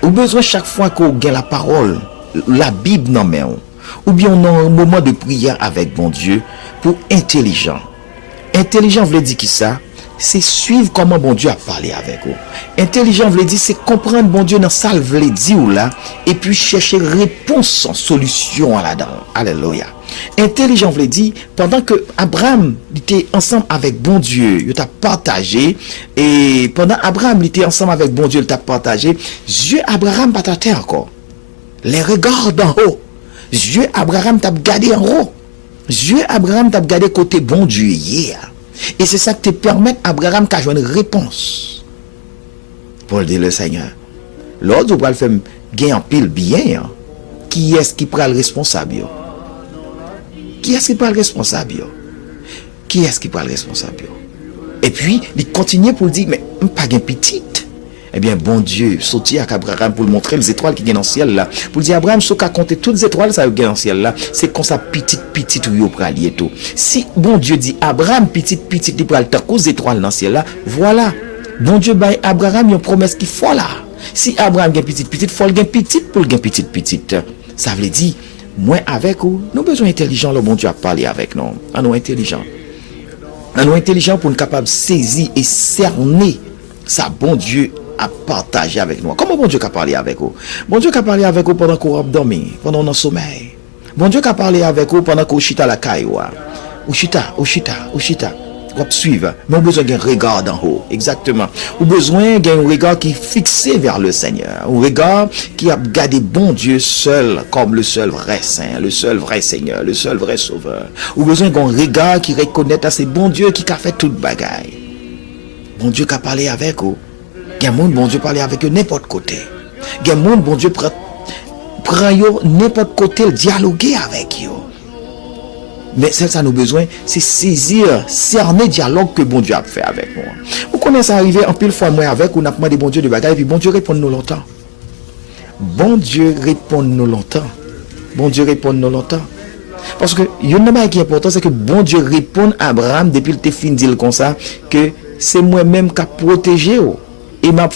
Ou besoin chaque fois qu'on gagne la parole, la Bible non mais ou bien on a un moment de prière avec bon Dieu pour intelligent veut dire qui ça? C'est suivre comment bon Dieu a parlé avec vous. Intelligent veut dire c'est comprendre bon Dieu dans ça veut dire ou là et puis chercher réponse en solution à là-dedans. Alléluia. Intelligent veut dire pendant que Abraham était ensemble avec bon Dieu, il t'a partagé et pendant Abraham était ensemble avec bon Dieu, il t'a partagé, Dieu Abraham pas terre encore. Les regards d'en haut. Dieu Abraham t'a regardé en haut. Dieu Abraham t'a regardé côté bon Dieu hier. Et c'est ça qui te permet Abraham qu'à jouer une réponse. Pour le dire le Seigneur. L'autre, vous allez faire gagner en pile bien. Qui est-ce qui prend le responsable? Qui est-ce qui prend le responsable? Et puis, il continue pour dire, mais pas une petite. Eh bien, bon Dieu, sorti à Abraham pour lui montrer les étoiles qui viennent dans le ciel là. Pour dire, Abraham, ce qu'a compté toutes les étoiles, ça vient dans le ciel là. C'est comme ça, petite, ou pour aller tout. Si bon Dieu dit, Abraham, petite, il peut aller aux étoiles dans le ciel là, voilà. Bon Dieu bail Abraham une promesse qui faut là. Si Abraham gen petit, faut le gen petit pour le gen petit. Ça veut dire moi avec vous, nous besoin intelligent le bon Dieu a parlé avec nous. Nous intelligent. Nous intelligent pour nous capable saisir et cerner ça bon Dieu a partagé avec nous. Comment bon Dieu a parlé avec vous? Bon Dieu a parlé avec vous pendant qu'on a dormi, pendant nos sommeil. Bon Dieu a parlé avec vous pendant qu'on chita la caille. Ou chita. Ou suivre. Mais on a besoin d'un regard d'en haut. Exactement. On a besoin d'un regard qui est fixé vers le Seigneur. Un regard qui a gardé bon Dieu seul comme le seul vrai Saint, le seul vrai Seigneur, le seul vrai Sauveur. On a besoin d'un regard qui reconnaît à ce bon Dieu qui a fait toute bagaille. Bon Dieu qui a parlé avec vous. Il y a un monde, bon Dieu parle avec eux n'importe côté. Il y a un monde, bon Dieu prend n'importe côté, dialoguer avec eux. Mais ça nous besoin, c'est saisir, cerner le dialogue que bon Dieu a fait avec nous. Vous connaissez ça arriver en pile fois moi avec, on a demandé bon Dieu de bagaille, puis bon Dieu répond nous longtemps. Bon Dieu répond nous longtemps. Bon Dieu répond nous longtemps. Parce que, il y a une chose qui est important, c'est que bon Dieu répond à Abraham depuis le te fin dit comme ça, que c'est moi-même qui a protégé. Et m'a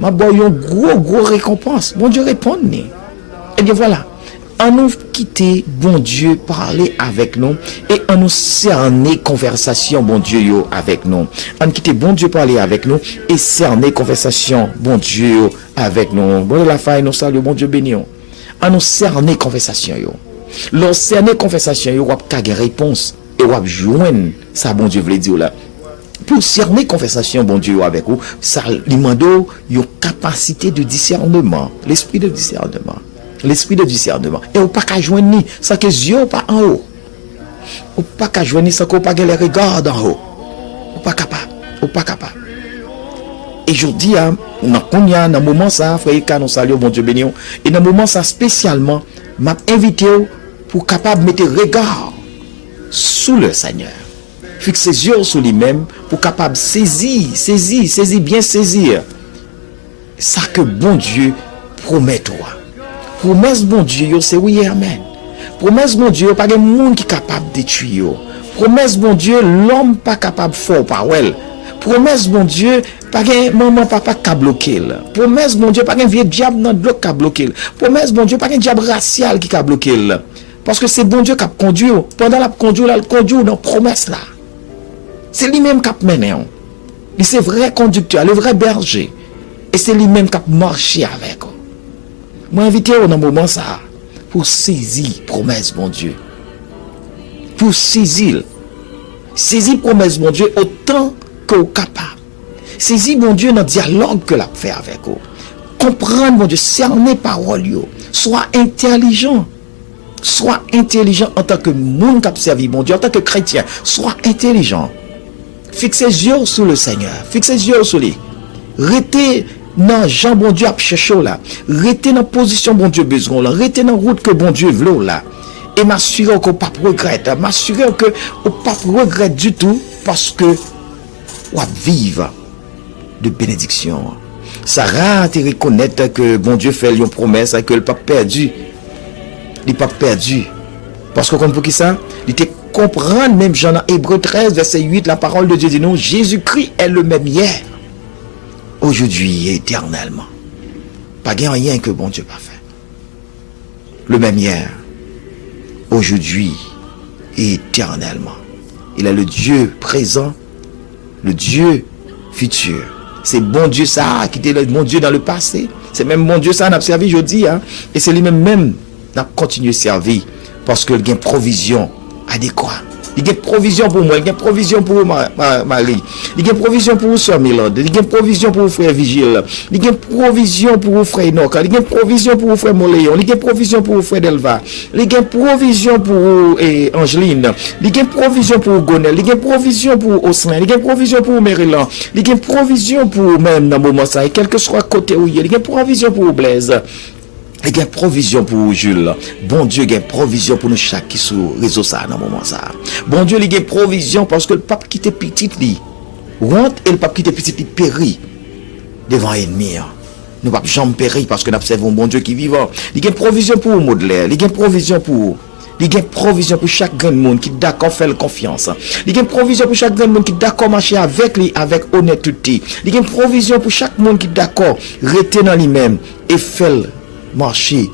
une gros récompense. Bon Dieu répond. Et bien voilà. On nous quitter bon Dieu parler avec nous et on nous cerner conversation bon Dieu yo avec nous. On quitter bon Dieu parler avec nous et cerner conversation bon Dieu yo avec nous. Bon la faille nous salue bon Dieu béni. On nous cerner conversation yo. Lors cerner conversation yo wap ka réponse et wap joindre ça bon Dieu veut dire là. Pour cerner conversation bon Dieu avec vous, ça demande une capacité de discernement, l'esprit de discernement. L'esprit de discernement. Et ou pas qu'à joindre ni sans que yeux pas en haut. Ou pas qu'à joindre sans qu'on pas les regards en haut. Ou pas capable. Et je dis dans un moment ça, frère Ka nous salue bon Dieu béni. Et dans un moment ça spécialement, m'a invité pour capable mettre regard sous le Seigneur. Fixer ses yeux sur lui-même pour capable saisir ça que bon Dieu promet toi. Promesse bon Dieu, c'est oui et amen. Promesse bon Dieu, pas de monde qui est capable de tuer. Promesse bon Dieu, l'homme pas capable de faire parole. Promesse bon Dieu, pas de maman, papa qui a bloqué. Promesse bon Dieu, pas de vieux diable dans le bloc qui a bloqué. Promesse bon Dieu, pas de diable racial qui a bloqué. Parce que c'est bon Dieu qui a conduit. Pendant la conduit, il conduit dans la promesse là. C'est lui-même qui a mené. C'est le vrai conducteur, le vrai berger. Et c'est lui-même qui a marché avec. Moi, invité dans un moment ça pour saisir promesse, mon Dieu. Pour saisir promesse, mon Dieu, autant que vous capable. Saisir, mon Dieu, dans le dialogue que l'a fait avec vous. Comprendre, mon Dieu, cerner parole. Sois intelligent. Sois intelligent en tant que monde qui a servi, mon Dieu, en tant que chrétien. Sois intelligent. Fixez les yeux sur le Seigneur. Fixez les yeux sur lui. Restez non, Jean bon Dieu a cherché là. Restez dans position bon Dieu besoin là. Restez dans route que bon Dieu veut là. Et m'assurer qu'on pas regrette. M'assurer que on pas regrette du tout parce que on vivre de bénédiction. Sarah te reconnaître que bon Dieu fait une promesse que le pas perdu. Il pas perdu. Parce que comme pour qui ça, il te comprendre même Jean dans Hébreux 13 verset 8 la parole de Dieu dit non, Jésus-Christ est le même hier. Aujourd'hui et éternellement. Pas rien que bon Dieu pas fait. Le même hier, aujourd'hui et éternellement. Il est le Dieu présent, le Dieu futur. C'est bon Dieu ça qui était le bon Dieu dans le passé. C'est même bon Dieu ça n'a servi aujourd'hui. Et c'est lui-même n'a continué à servir parce qu'il y a une provision adéquate. Il y a une provision pour moi, il y a une provision pour Marie, il y a une provision pour Sœur Mélode, il y a une provision pour frère Vigile, il y a une provision pour frère Enoch, il y a une provision pour frère Moléon, il y a une provision pour frère Delva, il y a une provision pour Angeline, il y a une provision pour Gonel, il y a une provision pour Oslin, il y a une provision pour Maryland, il y a une provision pour même dans le moment ça, et quel que soit côté où il y a une provision pour Blaise. Il y a une provision pour Jules. Bon Dieu, il y a une provision pour nous chaque qui sur le réseau ça dans le moment ça. Bon Dieu, il y a une provision parce que le pape qui était petit, rentre et le pape qui était petit, périt devant l'ennemi. Nous ne pouvons jamais périr parce que nous observons bon Dieu qui vit. Il y a une provision pour Maudelaire. Il y a une provision pour Il y a une provision pour chaque grand monde qui d'accord faire confiance. Il y a une provision pour chaque grand monde qui d'accord marcher avec lui avec honnêteté. Il y a une provision pour chaque monde qui d'accord rester dans lui-même et faire marcher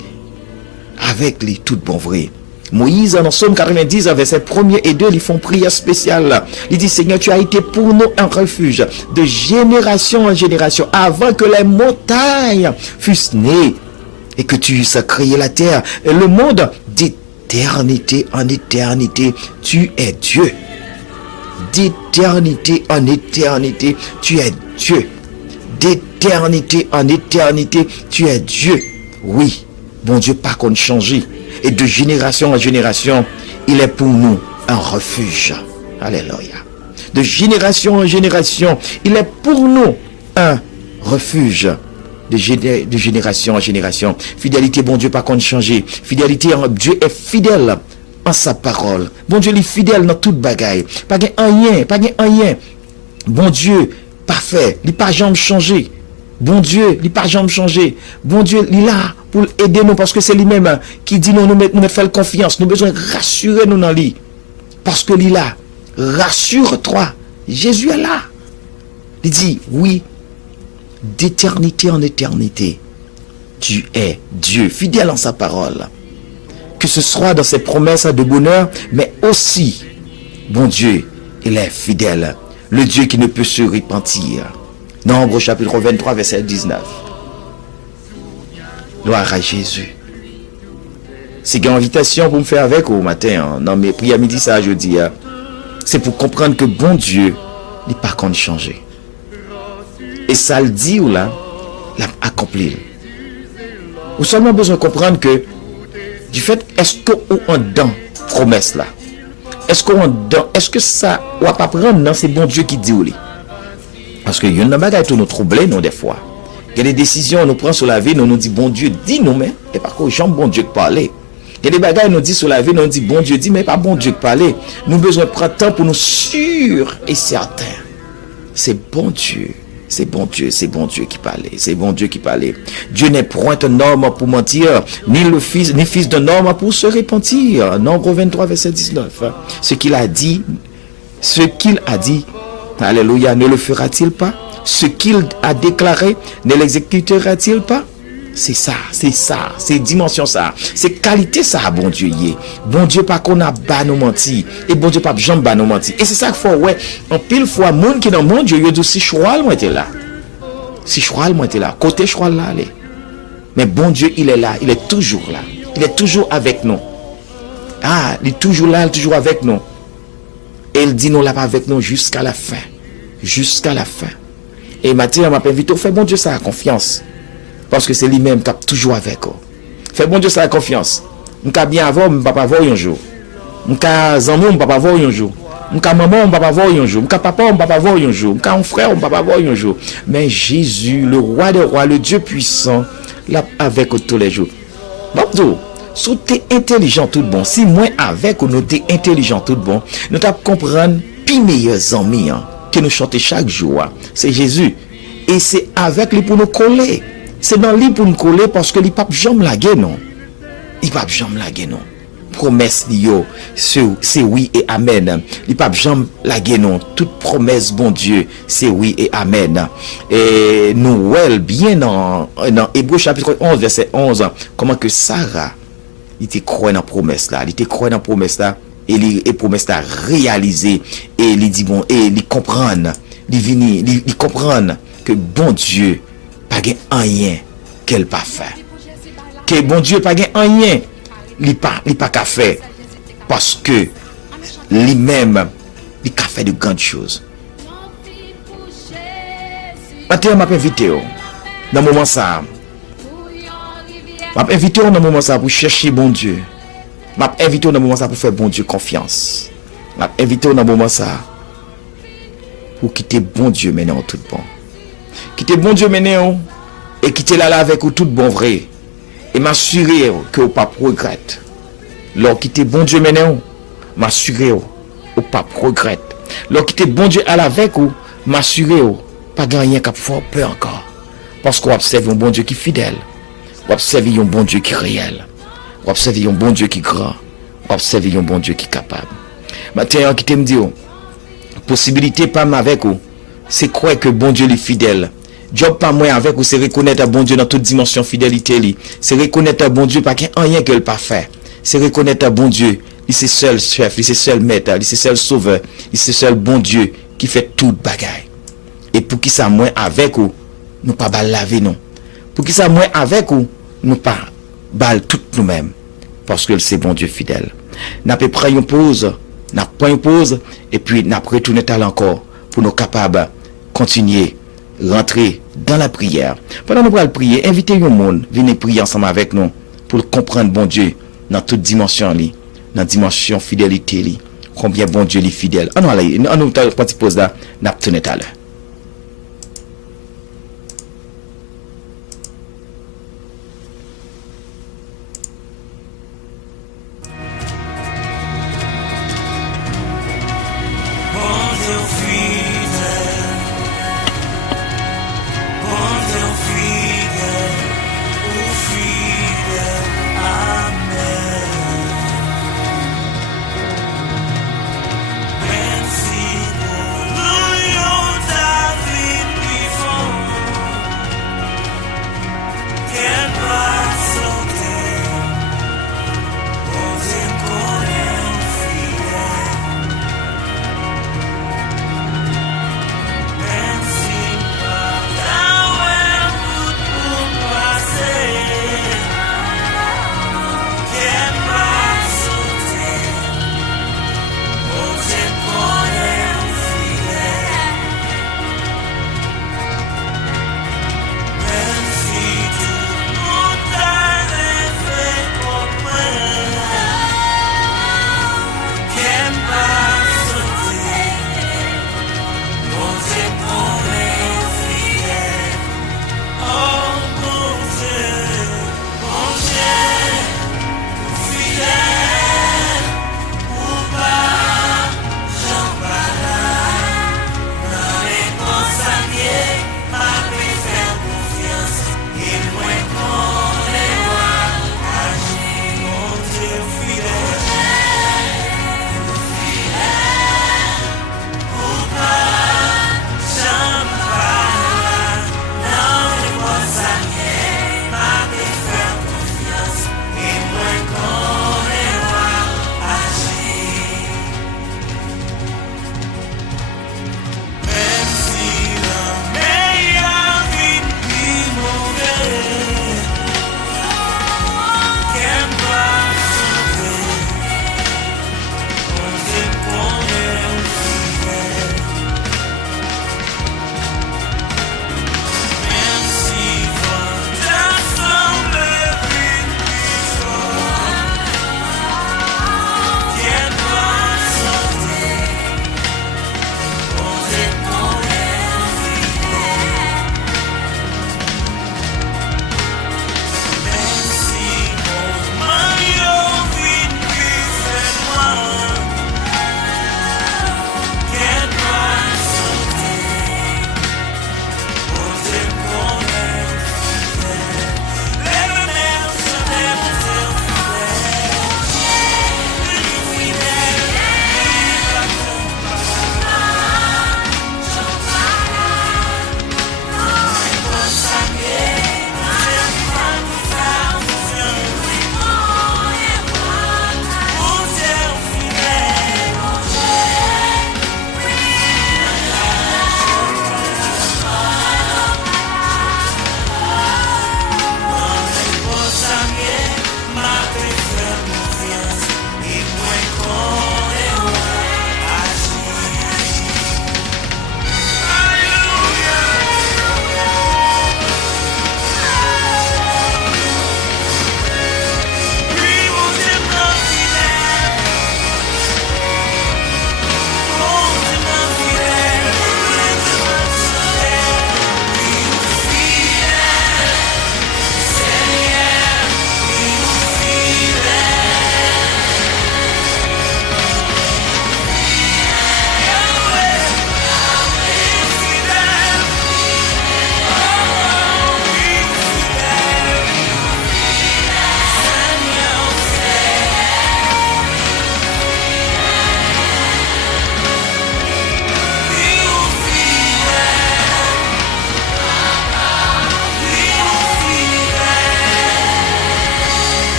avec lui tout bon vrai. Moïse, dans Psaume 90, verset 1er et 2, ils font prière spéciale. Il dit, Seigneur, tu as été pour nous un refuge de génération en génération, avant que les montagnes fussent nées et que tu eusses créé la terre et le monde. D'éternité en éternité, tu es Dieu. D'éternité en éternité, tu es Dieu. D'éternité en éternité, tu es Dieu. Oui, bon Dieu, pas qu'on change. Et de génération en génération, il est pour nous un refuge. Alléluia. De génération en génération, il est pour nous un refuge. De génération en génération. Fidélité, bon Dieu, pas qu'on change. Fidélité, Dieu est fidèle en sa parole. Bon Dieu, il est fidèle dans toute bagaille. Pas rien. Bon Dieu, parfait. Il n'est pas jamais changé. Bon Dieu, il n'est pas jamais changé. Bon Dieu, il est là pour aider nous parce que c'est lui-même qui dit nous faire confiance. Nous avons besoin de rassurer nous dans lui. Parce que il est là. Rassure-toi. Jésus est là. Il dit, oui, d'éternité en éternité, tu es Dieu, fidèle en sa parole. Que ce soit dans ses promesses de bonheur, mais aussi, bon Dieu, il est fidèle. Le Dieu qui ne peut se repentir. Nombre chapitre 23, verset 19. Gloire à Jésus. C'est une invitation pour me faire avec au matin. Non, mais prière midi, ça, je dis. C'est pour comprendre que bon Dieu n'est pas qu'on changer. Et ça le dit ou là, l'a accompli. Ou seulement besoin de comprendre que, du fait, est-ce qu'on dans promesse là? Est-ce que ça, ou pas prendre, non, c'est bon Dieu qui dit ou là? Parce que il y a une bagaille qui nous trouble, nous, des fois. Il y a des décisions, on nous prend sur la vie, nous dit, bon Dieu, dis nous, mais, et par contre, j'aime bon Dieu de parler. Il y a des bagailles, nous dit sur la vie, nous dit, bon Dieu, dis, mais pas bon Dieu de parler. Nous avons besoin de prendre temps pour nous sûrs et certains. C'est bon Dieu. C'est bon Dieu qui parlait. C'est bon Dieu qui parlait. Dieu n'est point un homme pour mentir, ni fils d'un homme pour se repentir. Nombre 23, verset 19. Ce qu'il a dit, alléluia, ne le fera-t-il pas? Ce qu'il a déclaré, ne l'exécutera-t-il pas? C'est dimension ça. C'est qualité ça, bon Dieu y est. Bon Dieu pas qu'on a bas nous menti. Et bon Dieu pas jamais bas nous menti. Et c'est ça qu'il faut, ouais. En pile fois, monde qui dans mon Dieu, il dit si choix moi était là. Si choix moi était là. Côté choix là, allez. Mais bon Dieu, il est là. Il est toujours là. Il est toujours avec nous. Ah, il est toujours là, il est toujours avec nous. Et il dit nous là pas avec nous jusqu'à la fin. Jusqu'à la fin. Et maintenant, on m'a invité, fais bon Dieu ça a confiance. Parce que c'est lui-même qui est toujours avec vous. Fais bon Dieu ça a confiance. Je suis bien avant, je ne peux pas voir un jour. Je suis zanmou, je ne peux pas voir un jour. Je suis maman, je ne peux pas voir un jour. Je suis papa, je ne peux pas voir un jour. Je suis un frère, je ne peux pas voir un jour. Mais Jésus, le roi des rois, le Dieu puissant, là avec vous tous les jours. Bon, si tu es intelligent tout bon, si moi avec ou nous tu es intelligent tout bon, nous t'as comprendre puis meilleurs amis que nous chantons chaque jour. C'est Jésus. Et c'est avec lui pour nous coller. C'est dans lui pour nous coller parce que les papes jamais laguer non. Les papes jamais laguer non. Promesse yo, c'est oui et amen. Les papes jamais laguer non. Toute promesse bon Dieu, c'est oui et amen. Et nous well bien dans Hébreux chapitre 11 verset 11 comment que Sarah il était croit dans promesse là, il était croit dans promesse là et les promesse là réalisé et il dit bon et il comprendre, il comprendre que bon Dieu pas gain rien qu'elle pas fait. Que bon Dieu pas gain rien, il pas qu'à faire parce que lui-même il a fait de grandes choses. Maintenant m'a invité dans moment ça. M'a invité dans moment ça pour chercher bon Dieu. M'a invité dans moment ça pour faire bon Dieu confiance. M'a invité dans moment ça pour quitter bon Dieu maintenant tout bon. Quitter bon Dieu maintenant et quitter là avec tout bon vrai et m'assurer que vous pas regrette. Lors quitter bon Dieu maintenant, m'assurer ou pas regrette. Lors quitter bon Dieu à avec ou m'assurer ou pas gagner cap fort peur encore. Parce qu'on observe un bon Dieu qui est fidèle. On observe un bon Dieu qui est réel. On observe un bon Dieu qui est grand. observer un bon Dieu qui est capable. Maintenant, qui te me dit, possibilité pas avec vous, c'est croire que bon Dieu est fidèle. Job pas moins avec vous, c'est reconnaître un bon Dieu dans toute dimension fidélité li. C'est reconnaître un bon Dieu pas qu'il y a rien qu'elle pas fait. C'est reconnaître un bon Dieu, il c'est seul chef, il c'est seul maître, il c'est seul sauveur, il c'est seul bon Dieu qui fait toute bagaille. Et pour qui ça moins avec vous, nous pas bal laver non. Pour qui ça moins avec vous, nous pas bal tout nous-mêmes parce que c'est bon Dieu fidèle. N'a pas pris une pause, n'a pris une pause et puis n'a retourné à encore pour nous capables continuer rentrer dans la prière. Pendant nous allons prier, invitez le monde, venez prier ensemble avec nous pour comprendre bon Dieu dans toute dimension li, dans dimension fidélité li, combien bon Dieu est fidèle. On nous petite pause là, n'a tourné à l'heure. Merci pour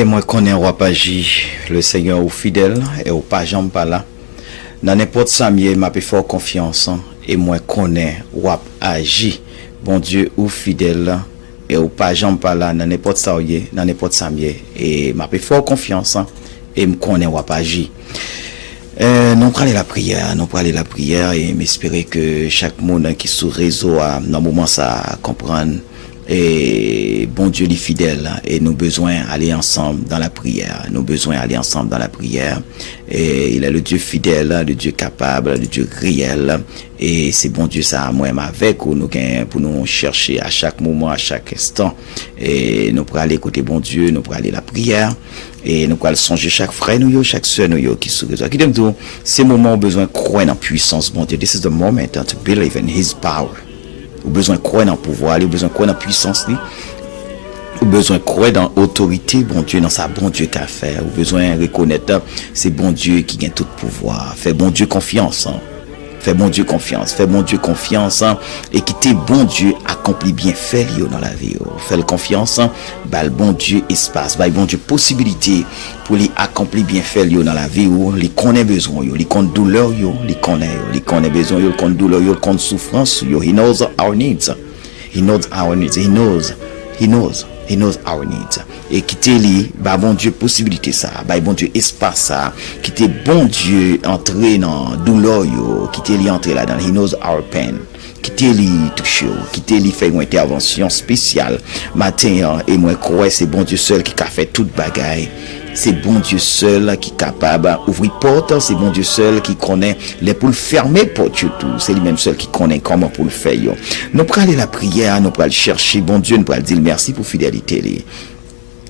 Et moi connais roi Paji, le Seigneur au fidèle et au pas jambe pas là. Dans n'importe samier m'a fait fort confiance et moi connais roi Agi, bon Dieu ou fidèle et au pas jambe pas là dans n'importe samier, dans n'importe samier et m'a fait fort confiance et me connais roi Paji. Nous prenons la prière et m'espérer que chaque monde qui sous réseau a dans moment ça comprendre. Et bon Dieu est fidèle et nous besoin aller ensemble dans la prière. Et il est le Dieu fidèle, le Dieu capable, le Dieu réel. Et c'est bon Dieu ça moi-même avec ou nous pour nous chercher à chaque moment, à chaque instant. Et nous pour aller écouter bon Dieu, nous pour aller la prière. Et nous allons songer chaque frère nous, chaque soeur nous qui sourit. Qui dit tout, ces moments ont besoin de croire en puissance, bon Dieu. This is the moment to believe in His power. Ou besoin de croire dans le pouvoir, ou besoin de croire dans la puissance, ou besoin de croire dans l'autorité, bon Dieu, dans sa bon Dieu qu'a fait, ou besoin de reconnaître c'est bon Dieu qui gagne tout pouvoir. Fais bon Dieu confiance. Fais bon Dieu confiance et qui t'est bon Dieu accomplit bien fait dans la vie. Fais le confiance, bah le bon Dieu espace, bah le bon Dieu possibilité pour lui accomplir bien fait dans la vie où il connaît besoin, il connaît douleur, il connaît besoin, il connaît douleur, il connaît souffrance, he knows our needs. He knows our needs. Et qui t'est li, bah bon Dieu possibilité ça, bah bon Dieu espace ça, qui t'est bon Dieu entrer dans douleur yo, qui t'est li entrer là-dedans, he knows our pain. Qui t'est li touché, qui t'est li fait une intervention spéciale matin et moi crois c'est bon Dieu seul qui a fait toute bagaille. C'est bon Dieu seul qui est capable d'ouvrir porte, c'est bon Dieu seul qui connaît les pour le fermer porte tout, c'est lui même seul qui connaît comment pour le faire. Nous prenons aller la prière, nous prenons chercher bon Dieu, nous prenons dire merci pour fidélité.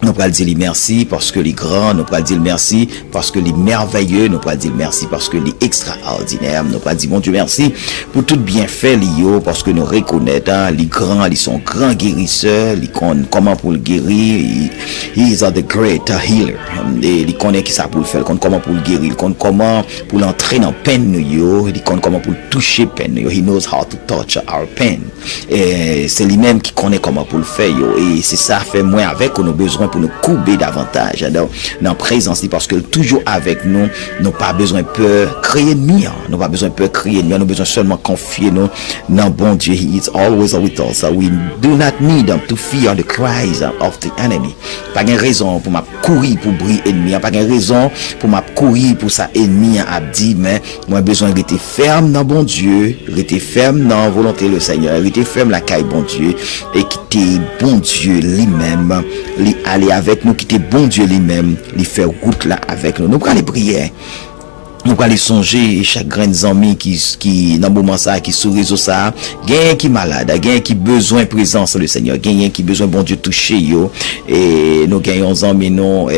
Nous pouvons dire merci parce que les grands, nous pouvons dire merci parce que les merveilleux, nous pouvons dire merci parce que les extraordinaires, nous pouvons dire bon Dieu merci pour tout bienfait lié parce que nous reconnaissons les grands, ils sont grands guérisseurs, ils connaissent comment pour le guérir, ils are the great healer, et ils connaissent qui ça pour le faire, ils connaissent comment pour le guérir, ils connaissent comment pour l'entrer dans peine nous, ils connaissent comment pour toucher peine nous, he knows how to touch our pain, et c'est lui-même qui connaît comment pour le faire, et c'est ça fait moins avec qu'on a besoin pour nous couper davantage dans la présence parce que toujours avec nous, nous pas besoin de peur créer ennemi, nous pas besoin de peur créer ennemi, nous besoin seulement confier nous dans bon Dieu. He is always with us. We do not need to fear the cries of the enemy. Pas de raison pour m'a courir pour briller ennemi, pas de raison pour m'a courir pour ça ennemi a dit mais moi besoin de rester ferme dans bon Dieu, rester ferme dans la volonté du Seigneur, rester ferme la caille bon Dieu et quitter bon Dieu lui-même, lui aller avec nous, quitter bon Dieu lui-même, lui faire route là avec nous. Nous allons aller prier. Nous allons songer chaque grand ami qui dans moment ça qui sur réseau ça gagne qui malade gagne qui besoin présence le Seigneur gagne qui besoin bon Dieu toucher yo et nous gagnons amis nous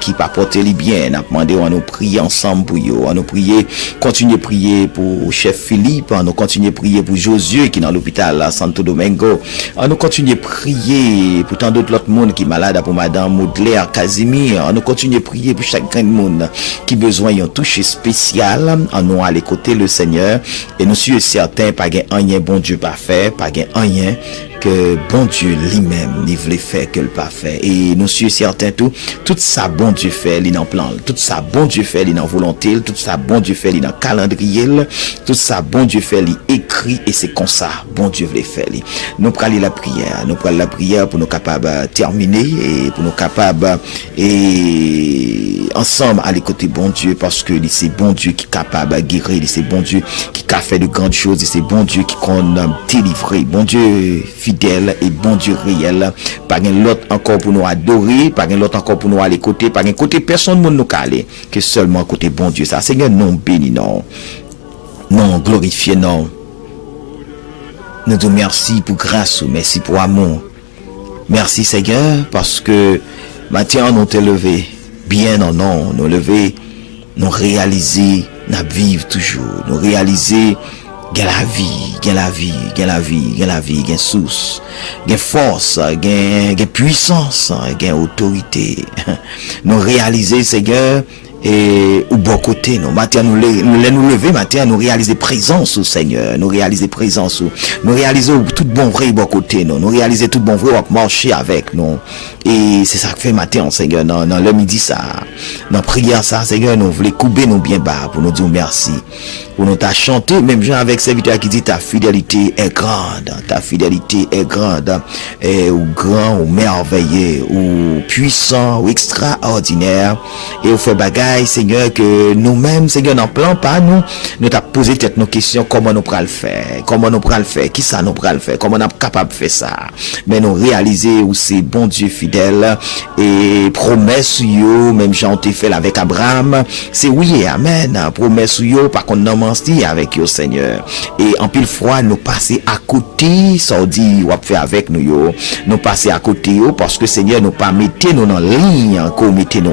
qui pas porter les bien n'a demandé on nous prier ensemble pour yo on nous prier continuer prier pour chef Philippe on nous continuer prier pour Josué qui dans l'hôpital à Santo Domingo on nous continuer prier pour tant d'autres monde qui malade pour madame Moudler Casimir on nous continuer prier pour chaque grand monde qui besoin touche spécial en nous aller côté le Seigneur et nous sommes certains pas gain rien bon Dieu pas fait pas gain rien que bon Dieu lui-même il voulait faire que le pas fait et nous sommes certains tout ça bon Dieu fait il en plan tout ça bon Dieu fait il en volonté tout ça bon Dieu fait il en calendrier tout ça bon Dieu fait il écrit et c'est comme ça bon Dieu voulait faire nous prenons la prière pour nous capables terminer et pour nous capables et ensemble aller côté bon Dieu parce que c'est bon Dieu qui est capable de guérir c'est bon Dieu qui a fait de grandes choses et c'est bon Dieu qui qu'on délivrer bon Dieu fidèle et bon Dieu réel pas un l'autre encore pour nous adorer pas un l'autre encore pour nous aller côté pas un côté personne monde nous caler que seulement côté bon Dieu ça Seigneur non béni non glorifié non nous disons merci pour grâce merci pour amour merci Seigneur parce que maintenant nous t'es levé bien non nous lever nous réaliser nous vivre toujours nous réaliser gain la vie, gain source, gain force, gain puissance, gain autorité. Nous réaliser Seigneur et au bon côté nous matin nous lever matin nous réaliser présence au Seigneur, nous réaliser présence nous réaliser tout bon vrai bon côté nous réaliser tout bon vrai marcher avec nous. Et c'est ça que fait matin Seigneur dans le midi ça dans prière ça Seigneur nous voulons couper nous bien bas pour nous dire merci pour nous t'a chanté même gens avec serviteur qui dit ta fidélité est grande et ou grand ou merveilleux ou puissant ou extraordinaire et au fait bagaille Seigneur que nous-mêmes Seigneur n'en plan pas nous t'a posé peut-être nos questions comment nous pourrons le faire qui ça nous pourrons le faire comment on est capable de faire ça mais nous réaliser où c'est bon Dieu fidèle et promesse yo même Jean t'ai fait avec Abraham c'est oui et amen promesse yo par contre non avec yo Seigneur et en pile fois nous passer à côté ça dit ou faire avec nous passer à côté yo parce que Seigneur nous pas mettez nous dans ligne qu'on mettez nous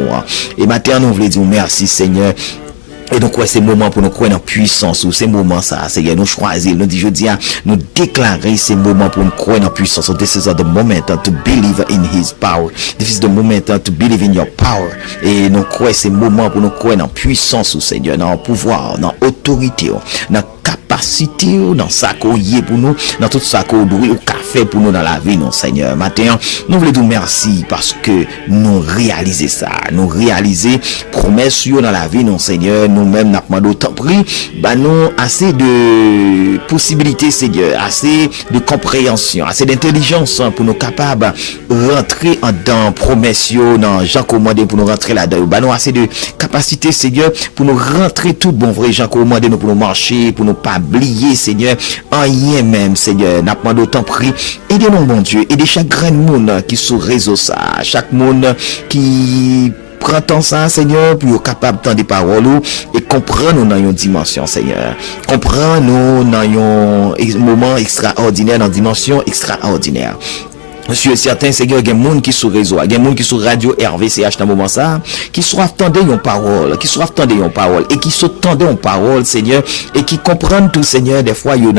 et maintenant nous voulons dire merci Seigneur. Et donc, ouais, c'est le moment pour nous croire en puissance, ou c'est le moment ça, Seigneur, nous choisir, nous dit, je dis, nous déclarer ces moments pour nous croire en puissance. So this is the moment to believe in His power. This is the moment to believe in your power. Et nous croire ces moments pour nous croire en puissance, Seigneur, dans le pouvoir, dans l'autorité, dans capacité, dans ça qu'on y est pour nous, dans tout ça qu'on doit ou qu'a fait pour nous dans la vie, non, Seigneur. Maintenant, nous voulons dire merci parce que nous réaliser ça, nous réaliser promesse dans la vie, non, Seigneur. Nous-mêmes, n'a pas d'autant pris, nous assez de possibilités, Seigneur, assez de compréhension, assez d'intelligence pour nous capables rentrer dans promesse, dans Jean commandé pour nous rentrer là-dedans. Nous assez de capacité, Seigneur, pour nous rentrer tout bon vrai Jean commandé nous pour nous marcher, pour nous pas oublier, Seigneur, en rien même, Seigneur, n'a pas d'autant pris. Aidez-nous, bon Dieu, aidez chaque grand monde qui sur réseau ça, chaque monde qui prend temps ça, Seigneur, pour être capable d'entendre des paroles et comprendre nous dans une dimension, Seigneur. Comprendre nous dans un moment extraordinaire, dans une dimension extraordinaire. Monsieur certain Seigneur, il y a des gens qui sur réseau, il y a des gens qui sur radio RVCH dans moment ça, qui sont attendés une parole, et qui sont attendés une parole, Seigneur, et qui comprennent tout, Seigneur, des fois, ils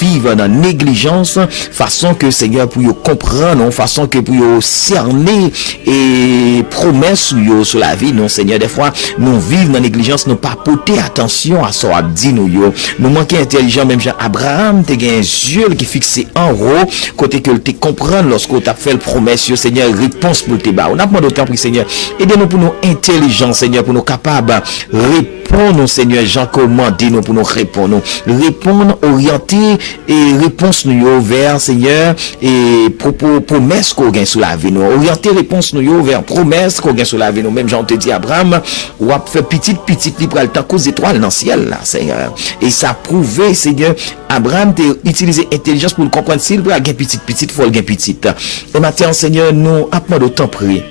vivent dans négligence, façon que, Seigneur, pour comprendre, façon que pour cerner et promesses sur la vie, non, Seigneur, des fois, nous vivons dans négligence, nous pas porter attention à ce qu'on dit nous manquons intelligent, même Jean Abraham, t'es un yeux qui fixé en haut, côté que tu comprends lorsqu'on t'a fait le promesse, Seigneur, réponse pour tes bas. On a pas d'autant pris, Seigneur. Aidez-nous pour nous intelligents, Seigneur, pour nous capables répondre, Seigneur, Jean commandé nous pour nous répondre, orienter et réponse nous vers, Seigneur, et promesse qu'on gagne sur la vie nous. Orienter réponse nous vers promesse qu'on gagne sur la vie nous. Même Jean te dit Abraham, ou a fait petite libre le temps qu'aux étoiles dans le ciel là, Seigneur. Et ça prouvé, Seigneur, Abraham t'a utilisé intelligence pour comprendre s'il va gagner petite faut gagner petite. Et maintenant, Seigneur, nous appelons d'autant prier.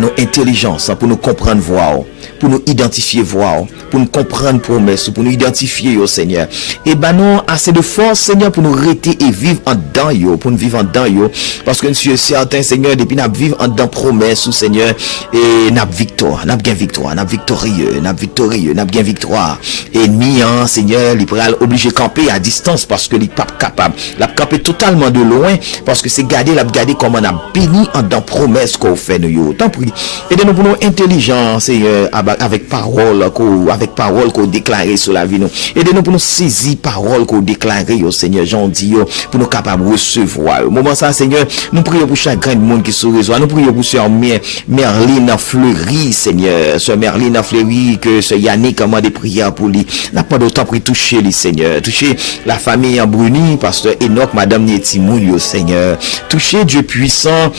Nos intelligence pour nous comprendre voix, pour nous identifier voix, pour nous comprendre promesse, pour nous identifier au Seigneur. Et nous assez de force, Seigneur, pour nous rester et vivre en dedans yo, pour nous vivre en dedans yo, parce que nous sommes certains, Seigneur, depuis nous vivre en dedans promesse au Seigneur et nous victoire, nous gain victoire, nous victorieux, nous gain victoire. Ennemi, Seigneur, il pourra obligé de camper à distance parce que il pas capable. La camper totalement de loin parce que c'est garder comment on a béni en dedans promesse qu'on fait nous yo. Aidez-nous pour nous intelligence avec parole qu'on déclarer sur la vie nous. Aidez-nous pour nous saisir parole qu'on déclarer au Seigneur Jean dit pour nous capables recevoir. Au moment ça Seigneur, nous prions pour chaque grand monde qui sur réseau. Nous prions pour sœur Merline Fleury, Seigneur, sœur Merline Fleury que sœur Yannick commande des prières pour lui. N'a pas d'autant pour toucher les Seigneur, toucher la famille en Bruni, pasteur Enoch, madame Nietimoun, Seigneur. Toucher Dieu puissant.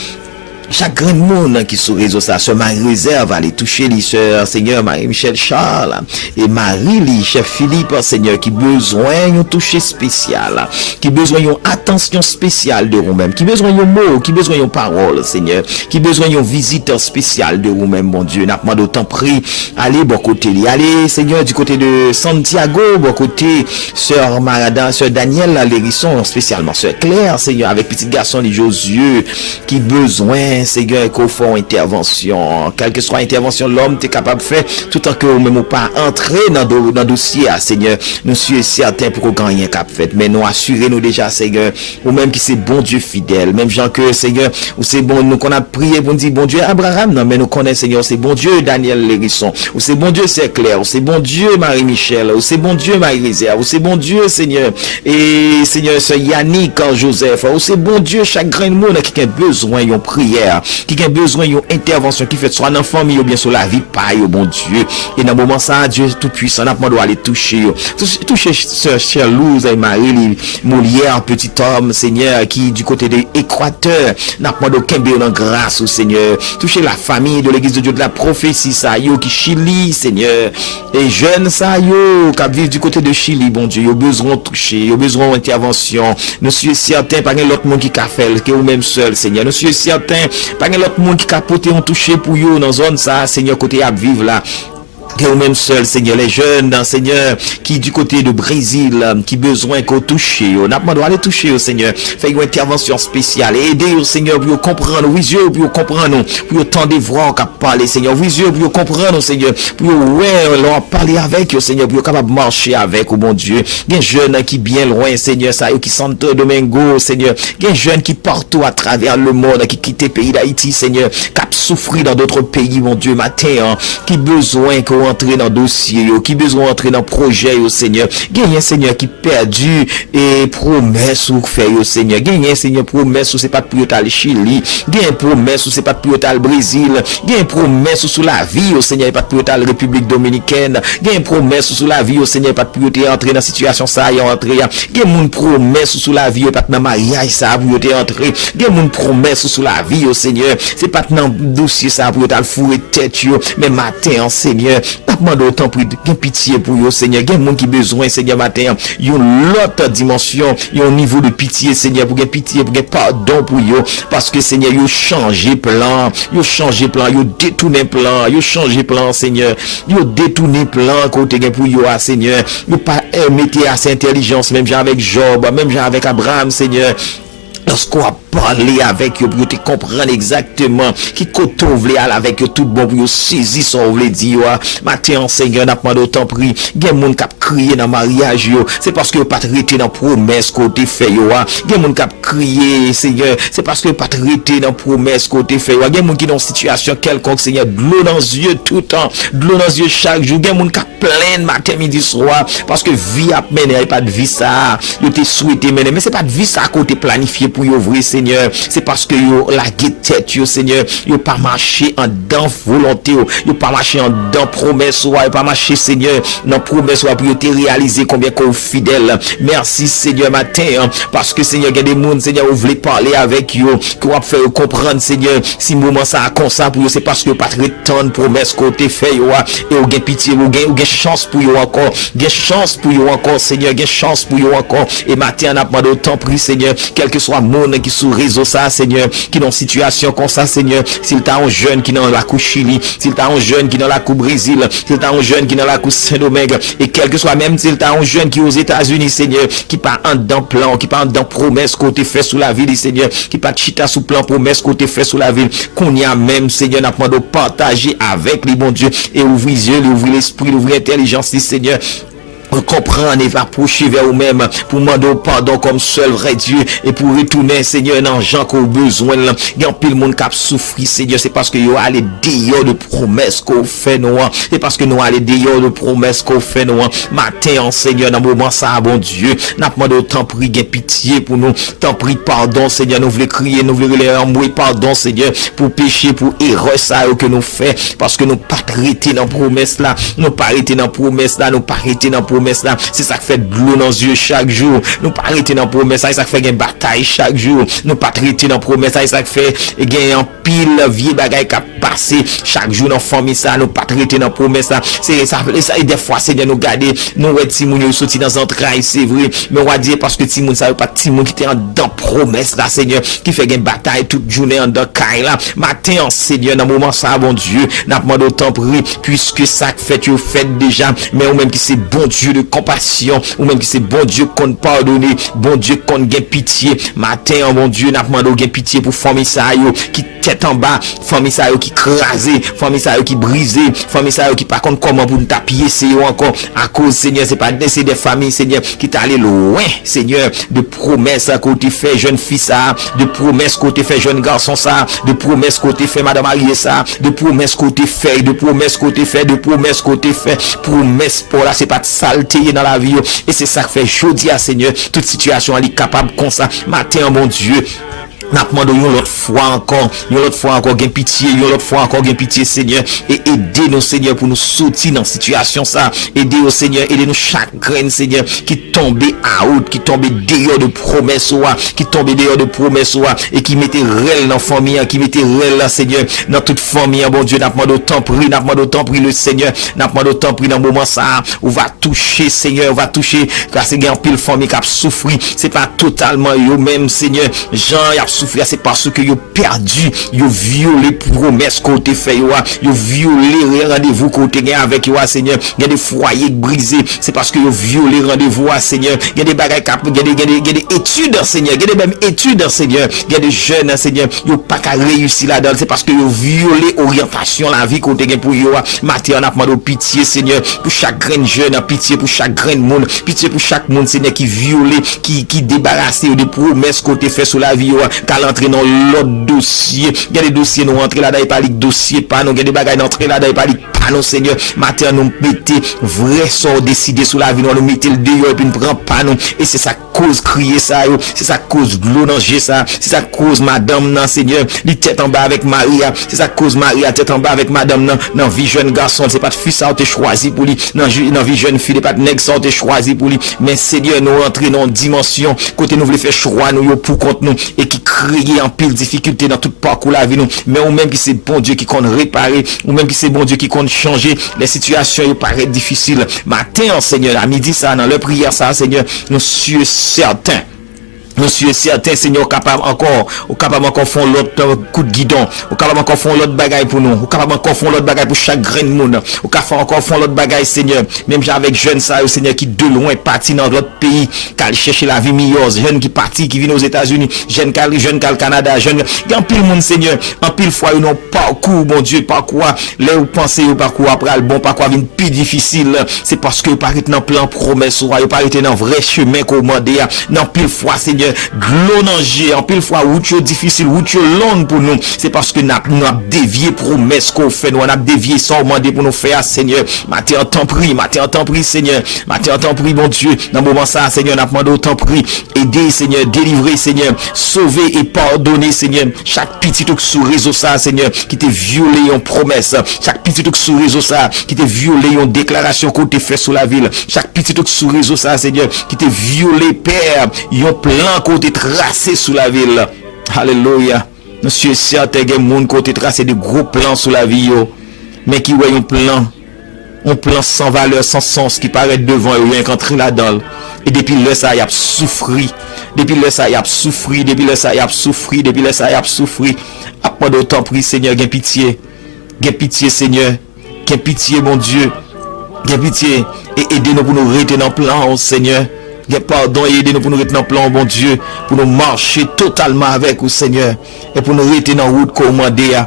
Chaque grand monde qui sur réseau ça, sœur Marie Réserve, aller toucher les sœurs, Seigneur, Marie-Michel Charles, et Marie, chef Philippe, Seigneur, qui besoin d'un toucher spécial, qui besoin d'une attention spéciale de vous-même, qui besoin d'un mot, qui besoin d'une parole, Seigneur, qui besoin d'une visite spéciale de vous-même, mon Dieu, n'a pas d'autant pris, allez, bon côté, allez, Seigneur, du côté de Santiago, bon côté, sœur Marada, sœur Daniel, Lérisson, spécialement, sœur Claire, Seigneur, avec petit garçon, les Josué, qui besoin, besoin, Seigneur, qu'on fasse intervention. Quelle que soit intervention, l'homme est capable de faire, tout en que nous même pas entrer dans le dossier, Seigneur. Nous sommes certains pour qu'on gagne cap fait, mais nous assurez-nous déjà, Seigneur, ou même qui c'est bon Dieu fidèle, même gens que, Seigneur, ou c'est bon, nous qu'on a prié pour dire bon Dieu Abraham, non, mais nous connaissons, Seigneur, c'est bon Dieu Daniel Lérisson, ou c'est bon Dieu c'est clair, ou c'est bon Dieu Marie-Michel, ou c'est bon Dieu Marie-Rézère, ou c'est bon Dieu, Seigneur, et Seigneur, c'est Yannick en Joseph, ou c'est bon Dieu chaque grain de monde qui a besoin d'une prière, qui a besoin d'une intervention qui fait soit dans la famille ou bien sur la vie, pas au bon Dieu. Et dans le moment ça, Dieu tout-puissant, n'a pas doit aller toucher sœur Cherlouse et Marie Molière, petit homme, Seigneur, qui du côté de l'Équateur, n'a pas de Kembe dans grâce au Seigneur. Toucher la famille de l'église de Dieu de la prophétie, ça, yo, qui Chili, Seigneur. Et jeunes, ça, yo, qui vivent du côté de Chili, bon Dieu, yo besoin de toucher, yo besoin d'intervention. Nous sommes certains, pas l'autre monde qui a fait, que ou même seul, Seigneur. Nous sommes certains, pas l'autre monde qui a porté un toucher pour yo dans zone ça, Seigneur, côté à vivre là. Que ou même seul, Seigneur, les jeunes, Seigneur, qui du côté de Brésil, qui besoin qu'on touche, on n'a pas droit de toucher, au Seigneur. Fait une intervention spéciale et aider au Seigneur pour comprendre, oui, Dieu, pour comprendre, pour tendre voir qu'à parler, Seigneur, oui, Dieu, pour comprendre, Seigneur, pour leur parler avec, Seigneur, pour capable marcher avec, au bon Dieu. Il y a des jeunes qui bien loin, Seigneur, ça, qui sont Domingo, Seigneur. Il y a des jeunes qui partout à travers le monde, qui quittent le pays d'Haïti, Seigneur, qui souffrent dans d'autres pays, mon Dieu, matin, qui besoin qu'on entrer dans dossier, qui besoin d'entrer dans projet, au Seigneur. Gagne Seigneur qui perdu et promesse ou fait au Seigneur. Gagne Seigneur promesse ou c'est pas pour aller Chili. Gagne promesse ou c'est pas pour aller Brésil. Gagne promesse ou sur la vie au Seigneur pas pour aller République Dominicaine. Gagne promesse ou sur la vie au Seigneur pas pour entrer dans situation ça y entrer. Gagne mon promesse ou sur la vie pas dans mariage ça pour entrer. Gagne mon promesse ou sur la vie au Seigneur. C'est pas dans dossier ça pour aller fouer tête yo. Mais matin Seigneur demande autant pour pitié pour yo Seigneur. Gen monde qui besoin Seigneur matin yon l'autre dimension, yon niveau de pitié Seigneur pour pitié pour pardon pour yo parce que Seigneur yo changé plan, yo détourné plan, yo changé plan Seigneur. Yo détourné plan côté gen pour yo Seigneur. Yo pas mettez assez intelligence même genre avec Job, même genre avec Abraham Seigneur. Lorsqu'on a parlé avec eux pour te comprendre exactement qui côté vous voulez aller avec eux tout bon pour vous saisir son vous voulez dire matin Seigneur n'a pas d'autant pris gen moun k'ap crier dans mariage yo c'est parce que pas traité dans promesse côté fait yo gen moun k'ap crier Seigneur c'est parce que pas traité dans promesse côté fait yo gen moun qui dans situation quelconque Seigneur de l'eau dans les yeux tout le temps de l'eau dans les yeux chaque jour gen moun k'ap plein matin midi soir parce que vie a mené pas de vie ça yo te souhaité mener mais c'est pas de vie ça côté planifié pour yo vrai Seigneur c'est parce que yo la tête yo Seigneur yo pas marché en dans volonté yo pas marché en dans promesse yo pas marché Seigneur dans promesse pour yo te réaliser combien qu'on fidèle merci Seigneur matin parce que Seigneur il y a des monde Seigneur vous voulez parler avec yo qu'on va faire comprendre Seigneur si moment ça comme ça pour yo c'est parce que pas tant de promesse côté fait yo et ou gain pitié ou gain chance pour yo encore gain chance pour yo encore Seigneur gain chance pour yo encore et matin on a demandé autant pris Seigneur quel que soit monde qui sous réseau ça Seigneur qui dans situation comme ça Seigneur s'il t'a un jeune qui dans la coupe Chili s'il t'a un jeune qui dans la coupe Brésil s'il t'a un jeune qui dans la coupe Saint-Domingue et quel que soit même s'il t'a un jeune qui aux États-Unis Seigneur qui pas en dans plan qui pas en dans promesse côté fait sous la ville Seigneur qui pas chita sous plan promesse côté fait sous la ville qu'on y a même Seigneur n'a pas de partager avec les bons Dieu et ouvrir les yeux ouvrir l'esprit ouvrir l'intelligence Seigneur comprendre et approcher vers vous-même pour demander pardon comme seul vrai Dieu et pour retourner Seigneur dans gens qui ont besoin il y a pile monde qui a souffert Seigneur c'est parce que yo allé dehors de promesses qu'on fait nous c'est parce que nous allé dehors de promesses qu'on fait nous matin Seigneur dans moment ça bon Dieu n'a demandé autant prie gain pitié pour nous tant prie pardon Seigneur nous voulons crier nous voulons leur pardon Seigneur pour péché pour erreur ça que nous fait parce que nous pas arrêter dans promesse là nous pas arrêter dans promesse là nous pas arrêter dans promesse là c'est ça qui fait de l'eau dans les yeux chaque jour nous pas arrêter dans promesse ça ça fait une bataille chaque jour nous pas traiter dans promesse ça ça fait gain en pile vieux bagaille qui passer chaque jour dans famille ça nous pas traiter dans promesse ça c'est ça et des fois c'est de nous garder nous ouais Timoun yo sorti dans entrailles c'est vrai mais on va dire parce que Timoun ça pas Timoun qui était dans promesse là Seigneur qui fait une bataille toute journée en dans caille là matin Seigneur dans moment ça bon Dieu n'a demandé autant pris puisque ça fait tu fait déjà mais ou même qui c'est bon Dieu Dieu de compassion, ou même qui c'est bon Dieu qu'on pardonne, bon Dieu qu'on gagne pitié. Matin, bon Dieu, n'a demandé gagne pitié pour famille ça yo qui tête en bas, famille ça yo qui crasé, famille ça yo qui brisé, famille ça yo qui pas contre comment pour nous taper c'est encore à cause Seigneur, c'est pas c'est des familles Seigneur qui t'allé loin Seigneur de promesses à côté fait jeune fille ça, de promesses côté fait jeune garçon ça, de promesses côté fait madame mariée ça, de promesses côté fait, de promesses côté fait, de promesses côté fait, promesses pour là c'est pas de saleté dans la vie et c'est ça que fait jodi à Seigneur toute situation elle est capable comme ça matin mon Dieu. N'a demandé une autre fois encore gain pitié, une autre fois encore gain pitié Seigneur et aidez-nous Seigneur pour nous sortir dans situation ça, aidez au Seigneur, aidez-nous chaque graine Seigneur qui tombe out, qui tombe dehors de promesses qui tombe dehors de promesses et qui mettait réel dans famille, qui mettait réel là Seigneur dans toute famille bon Dieu n'a demandé autant pris le Seigneur, n'a demandé autant pris dans moment ça, on va toucher Seigneur, on va toucher car c'est un pile famille qui a souffert, c'est pas totalement eux même Seigneur, Jean y a souffrir c'est parce que yo perdu, yo violé promesses côté fait yo violé rendez-vous côté gain avec yo Seigneur, il y a des foyers brisés, c'est parce que yo violé rendez-vous Seigneur, il y a des bagages il y a des études Seigneur, il y a des même études Seigneur, il y a des jeunes Seigneur, yo pas qu'à réussir là-dedans, c'est parce que yo violé orientation la vie côté gain pour yo matin on a demandé pitié Seigneur pour chaque grain jeune, pitié pour chaque grain monde, pitié pour chaque monde Seigneur qui violé qui débarrassé des promesses côté fait sur la vie yo entrer dans l'autre dossier, il y a des dossiers nous rentrer là-dedans pas les dossiers pas nous, il y a des bagages d'entrer là-dedans pas les pas nous Seigneur matin nous mettez vrai sort décider sur la vie nous mettez le dehors et puis nous prend pas nous et c'est ça cause crier ça c'est ça cause l'eau danger ça c'est ça cause madame non Seigneur li tête en bas avec Maria c'est ça cause Maria tête en bas avec madame non vie jeune garçon c'est pas de fils ça t'es choisi pour lui non vie jeune fille pas de nèg ça t'es choisi pour lui mais Seigneur nous rentrer dans dimension côté nous voulons faire choix nous pour contre nous et qui créer en pile difficulté dans tout parcours la vie nous mais ou même qui c'est bon Dieu qui compte réparer ou même qui c'est bon Dieu qui compte changer les situations qui paraissent difficiles matin Seigneur à midi ça dans leur prière ça Seigneur nous sommes certains Monsieur certain Seigneur capable encore font l'autre coup de guidon, capable encore font l'autre bagaille pour nous, capable encore font l'autre bagaille pour chaque grain de monde, capable encore font l'autre bagaille Seigneur, même avec jeunes ça Seigneur qui de loin parti dans l'autre pays, qui chercher la vie meilleure, jeunes qui parti qui viennent aux États-Unis, jeunes qui Canada, jeunes en pile monde Seigneur, en pile fois ils n'ont parcours bon Dieu parcours là où pensez au parcours après le bon parcours vient plus difficile, c'est parce que paraît dans plan promesse ou paraît dans vrai chemin commandé, dans pile fois Seigneur glonangé en pile fois route difficile route longue pour nous c'est parce que nous a dévié promesse qu'on fait nous on a dévié sans demander pour nous faire Seigneur matin temps prie Seigneur matin temps prie bon Dieu dans moment ça Seigneur n'a demandé autant prie aider Seigneur délivrer Seigneur sauver et pardonner Seigneur chaque petit truc sur réseau ça Seigneur qui t'a violé en promesse chaque petit truc sur réseau ça qui t'a violé en déclaration qu'on t'a fait sur la ville chaque petit truc sur réseau ça Seigneur qui t'a violé père yon plan côté tracé sous la ville. Alléluia. Monsieur certain que monde côté tracé de gros plans sous la vie yo, mais qui voit un plan sans valeur, sans sens qui paraît devant et rien qu'entrer là-dedans. Et depuis là ça y a souffri. Depuis là ça y a souffri. Après d'autant prie Seigneur, gain pitié Seigneur. Gain pitié mon Dieu. Gain pitié et aidez-nous pour nous rester dans le plan Seigneur. Pardon et aidez-nous pour nous rester dans le plan, bon Dieu, pour nous marcher totalement avec vous, Seigneur, et pour nous rester dans la route commandée.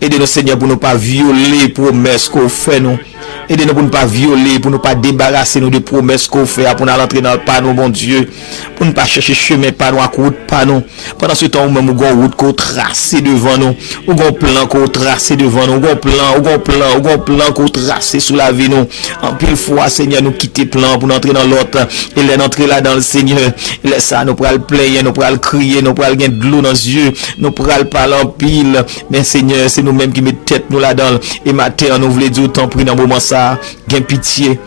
Aidez-nous, Seigneur, pour ne pas violer les promesses qu'on fait, nous. Aidez-nous pour ne pas violer, pour ne pas débarrasser nous de promesses qu'on fait, pour nous entrer dans le panneau, mon Dieu, pour ne pas chercher chemin panneau à route panneau. Pendant ce temps, nous avons une route qu'on trace devant nous, ou un plan qu'on trace devant nous, ou un plan qu'on trace sous la vie nous. En pile fois, Seigneur, nous quitter plan pour entrer dans l'autre, et l'entrer là dans le Seigneur. Et laisse ça, nous pourrons le plaindre, nous pourrons le crier, nous pourrons gagner de l'eau dans les yeux, nous pourrons le parler en pile. Mais Seigneur, c'est nous-mêmes qui mettons tête nous là-dedans. Et matin, nous voulons dire autant pris dans le moment ça. Gain pitié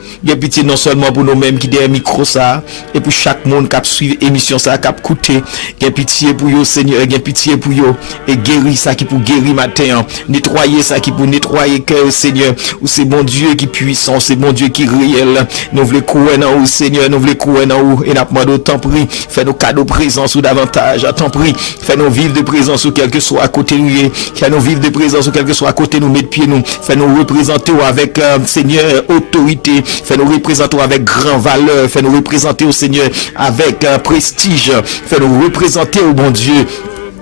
non seulement pour nous-mêmes qui derrière micro ça et pour chaque monde qui suit émission ça qui écouter. Gain pitié pour yo Seigneur, gain pitié pour yo et guérir ça qui pour guérir matin, nettoyer ça qui pour nettoyer cœur Seigneur. Ou c'est bon Dieu qui puissant, c'est bon Dieu qui réel. Nous voulons courir dans vous Seigneur, nous voulons courir dans vous et n'a pas de temps pris, fais nos cadeaux présence ou davantage, attends prie, fais nos vivre de présence ou quel que soit à côté nous, fais nos vivre de présence ou quel que soit à côté nous mettre pied nous, fais nous représenter avec Seigneur, autorité. Fais-nous représenter avec grand valeur. Fais-nous représenter au Seigneur avec prestige. Fais-nous représenter au bon Dieu.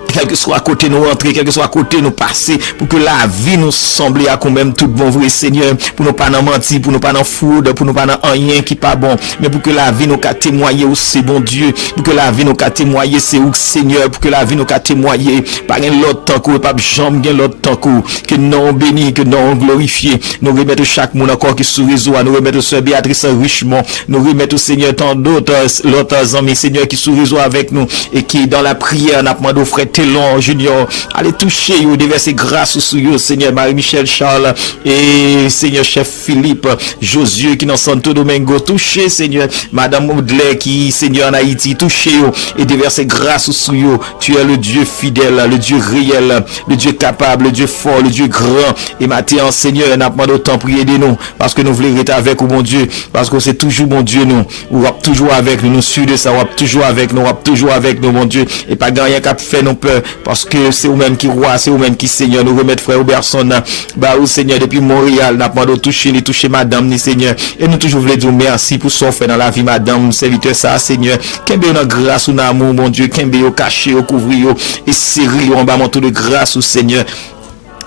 Quel que soit à côté nous rentrer, quel que soit à côté nous passer, pour que la vie nous semble à quand même tout bon vrai Seigneur, pour nous pas n'en mentir, pour nous pas n'en fraude, pour nous pas n'en rien qui pas bon, mais pour que la vie nous qu'a témoigner où c'est bon Dieu, pour que la vie nous qu'a témoigner c'est où Seigneur, pour que la vie nous qu'a témoigner par un l'autre temps que pas jambe l'autre temps que non béni, que non glorifié, nous remettre chaque monde encore qui sous réseau, nous remettre sœur Béatrice Richemont, nous remettre au Seigneur tant d'autres l'autre amis Seigneur qui sous réseau avec nous et qui dans la prière n'a demandé frère Long Junior, allez toucher, déverser grâce sur vous, Seigneur Marie-Michel Charles et Seigneur Chef Philippe Josué qui dans Santo Domingo, toucher Seigneur Madame Audley qui Seigneur en Haïti, toucher et déverser grâce sur vous. Tu es le Dieu fidèle, le Dieu réel, le Dieu capable, le Dieu fort, le Dieu grand. Et maintenant Seigneur, n'a pas d'autant prier de nous parce que nous voulons être avec vous, bon Dieu, parce que c'est toujours bon Dieu nous, ou toujours avec nous, nous suivons de ça, ou toujours avec nous, toujours avec nous, mon Dieu, et pas rien qu'à faire non peur. Parce que c'est vous-même qui roi, c'est vous-même qui Seigneur. Nous remettre frère Robertson, bah ou Seigneur depuis Montréal, n'a pas de toucher madame ni Seigneur. Et nous toujours voulons dire merci pour son fait dans la vie madame, serviteur ça Seigneur. Qu'embé dans grâce ou dans amour mon Dieu, qu'embé au caché, au couvrir et serrer en bas manteau de grâce au Seigneur.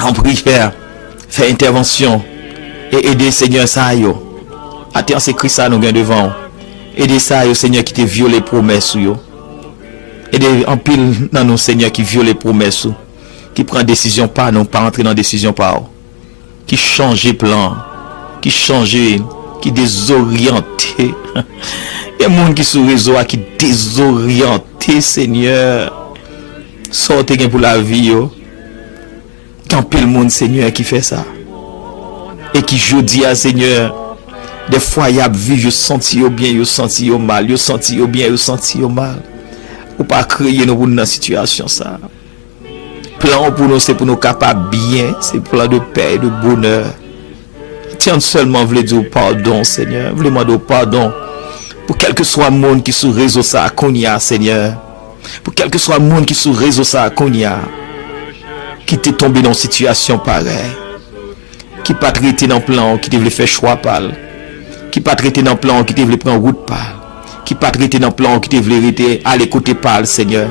En prière, faire intervention et aider Seigneur ça yo. Attends c'est Christ ça nous gagne devant. Aider ça yo Seigneur qui te violé promesse yo. Et en pile dans nos Seigneur qui viole les promesses, qui prend décision pas non, pas entrer dans décision pas, qui change plan, qui change, qui désorienté. Il y a des gens qui sont réseau qui désorienté Seigneur. Sortez pour la vie yo. Quand pile monde Seigneur qui fait ça. Et qui jeudi à Seigneur, des fois y a vu yo senti yo bien, yo senti yo mal, yo senti yo bien, yo senti yo mal. Ou pas créer nous dans situation ça. Plan pour nous c'est pour nous capables bien, c'est plan de paix et de bonheur. Tiens seulement voulez dire pardon Seigneur, voulez demander pardon pour quel que soit le monde qui sur réseau ça qu'on y a Seigneur. Pour quel que soit le monde qui sur réseau ça qu'on y a qui t'est tombé dans une situation pareille. Qui pas traité dans plan qui devait faire choix pâle. Qui pas traité dans plan qui devait prendre route pâle. Qui pas traité dans plan qui te vérité à l'écouter par le Seigneur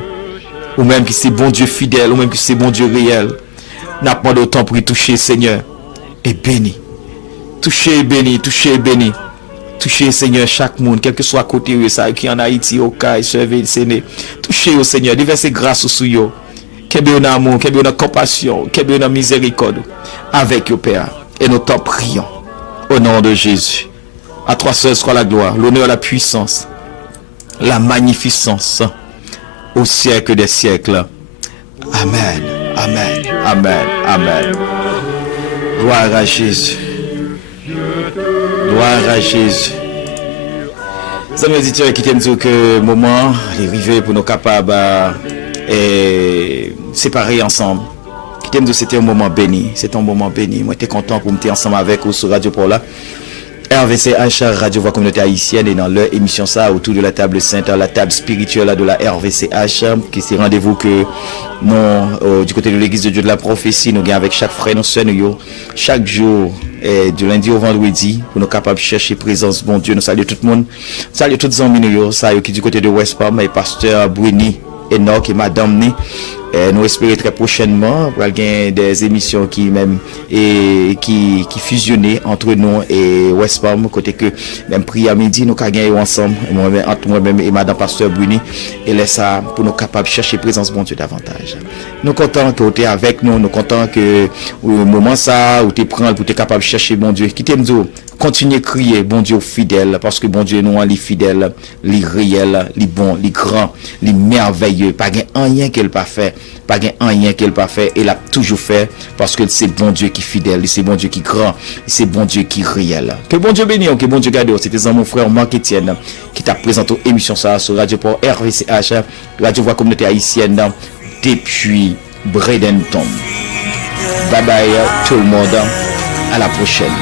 ou même qui c'est bon Dieu fidèle ou même qui c'est bon Dieu réel n'a pas d'autant pour toucher Seigneur et béni toucher et béni toucher Seigneur chaque monde quel que soit côté où ça qui en Haïti au Caille server le Seigneur toucher au Seigneur déverser grâce sur yo qu'ebe en amour qu'ebe en compassion qu'ebe en miséricorde avec au Père et nous t'en prions au nom de Jésus. À toi seul soit la gloire l'honneur la puissance la magnificence au siècle des siècles. Amen, amen, amen, amen. Gloire à Jésus. Gloire à Jésus. Ça me dit qui t'aime dire que moment est arrivé pour nous capables séparer ensemble. Qui t'aime dire c'était un moment béni, c'est un moment béni. Moi j'étais content pour me tenir ensemble avec vous sur Radio Paula. RVCH, Radio Voix Communauté Haïtienne, et dans leur émission ça, autour de la table sainte, la table spirituelle de la RVCH, qui c'est rendez-vous que nous, du côté de l'église de Dieu de la prophétie, nous gagnons avec chaque frère, nous sœurs, chaque jour, du lundi au vendredi, pour nous capables de chercher présence, bon Dieu, nous saluons tout le monde, saluons tous les amis, saluons qui du côté de West Palm, et pasteur Bruni, Enoch et Madame Ni. Nous espérons très prochainement pour gagner des émissions qui même et qui fusionnaient entre nous et West Palm côté que même prière midi nous gagner ensemble entre moi-même et Madame Pasteur Bruni et laisse ça pour nous capables de chercher présence bon Dieu davantage. Nous contents que tu es avec nous, nous contents que au moment ça où tu prends pour être capable de chercher bon Dieu qui t'aime dire continuez à crier bon Dieu fidèle parce que bon Dieu nous est fidèle, li réel, li bon, li grand, li merveilleux, pas rien qu'elle pas fait. Pas rien qu'elle pas fait, elle a toujours fait parce que c'est bon Dieu qui est fidèle, c'est bon Dieu qui est grand, c'est bon Dieu qui est réel. Que bon Dieu bénisse, que bon Dieu garde. C'était mon frère Marc Etienne qui t'a présenté l'émission ça sur Radio Port RVCH, Radio Voix Communauté Haïtienne depuis Bradenton. Bye bye tout le monde, à la prochaine.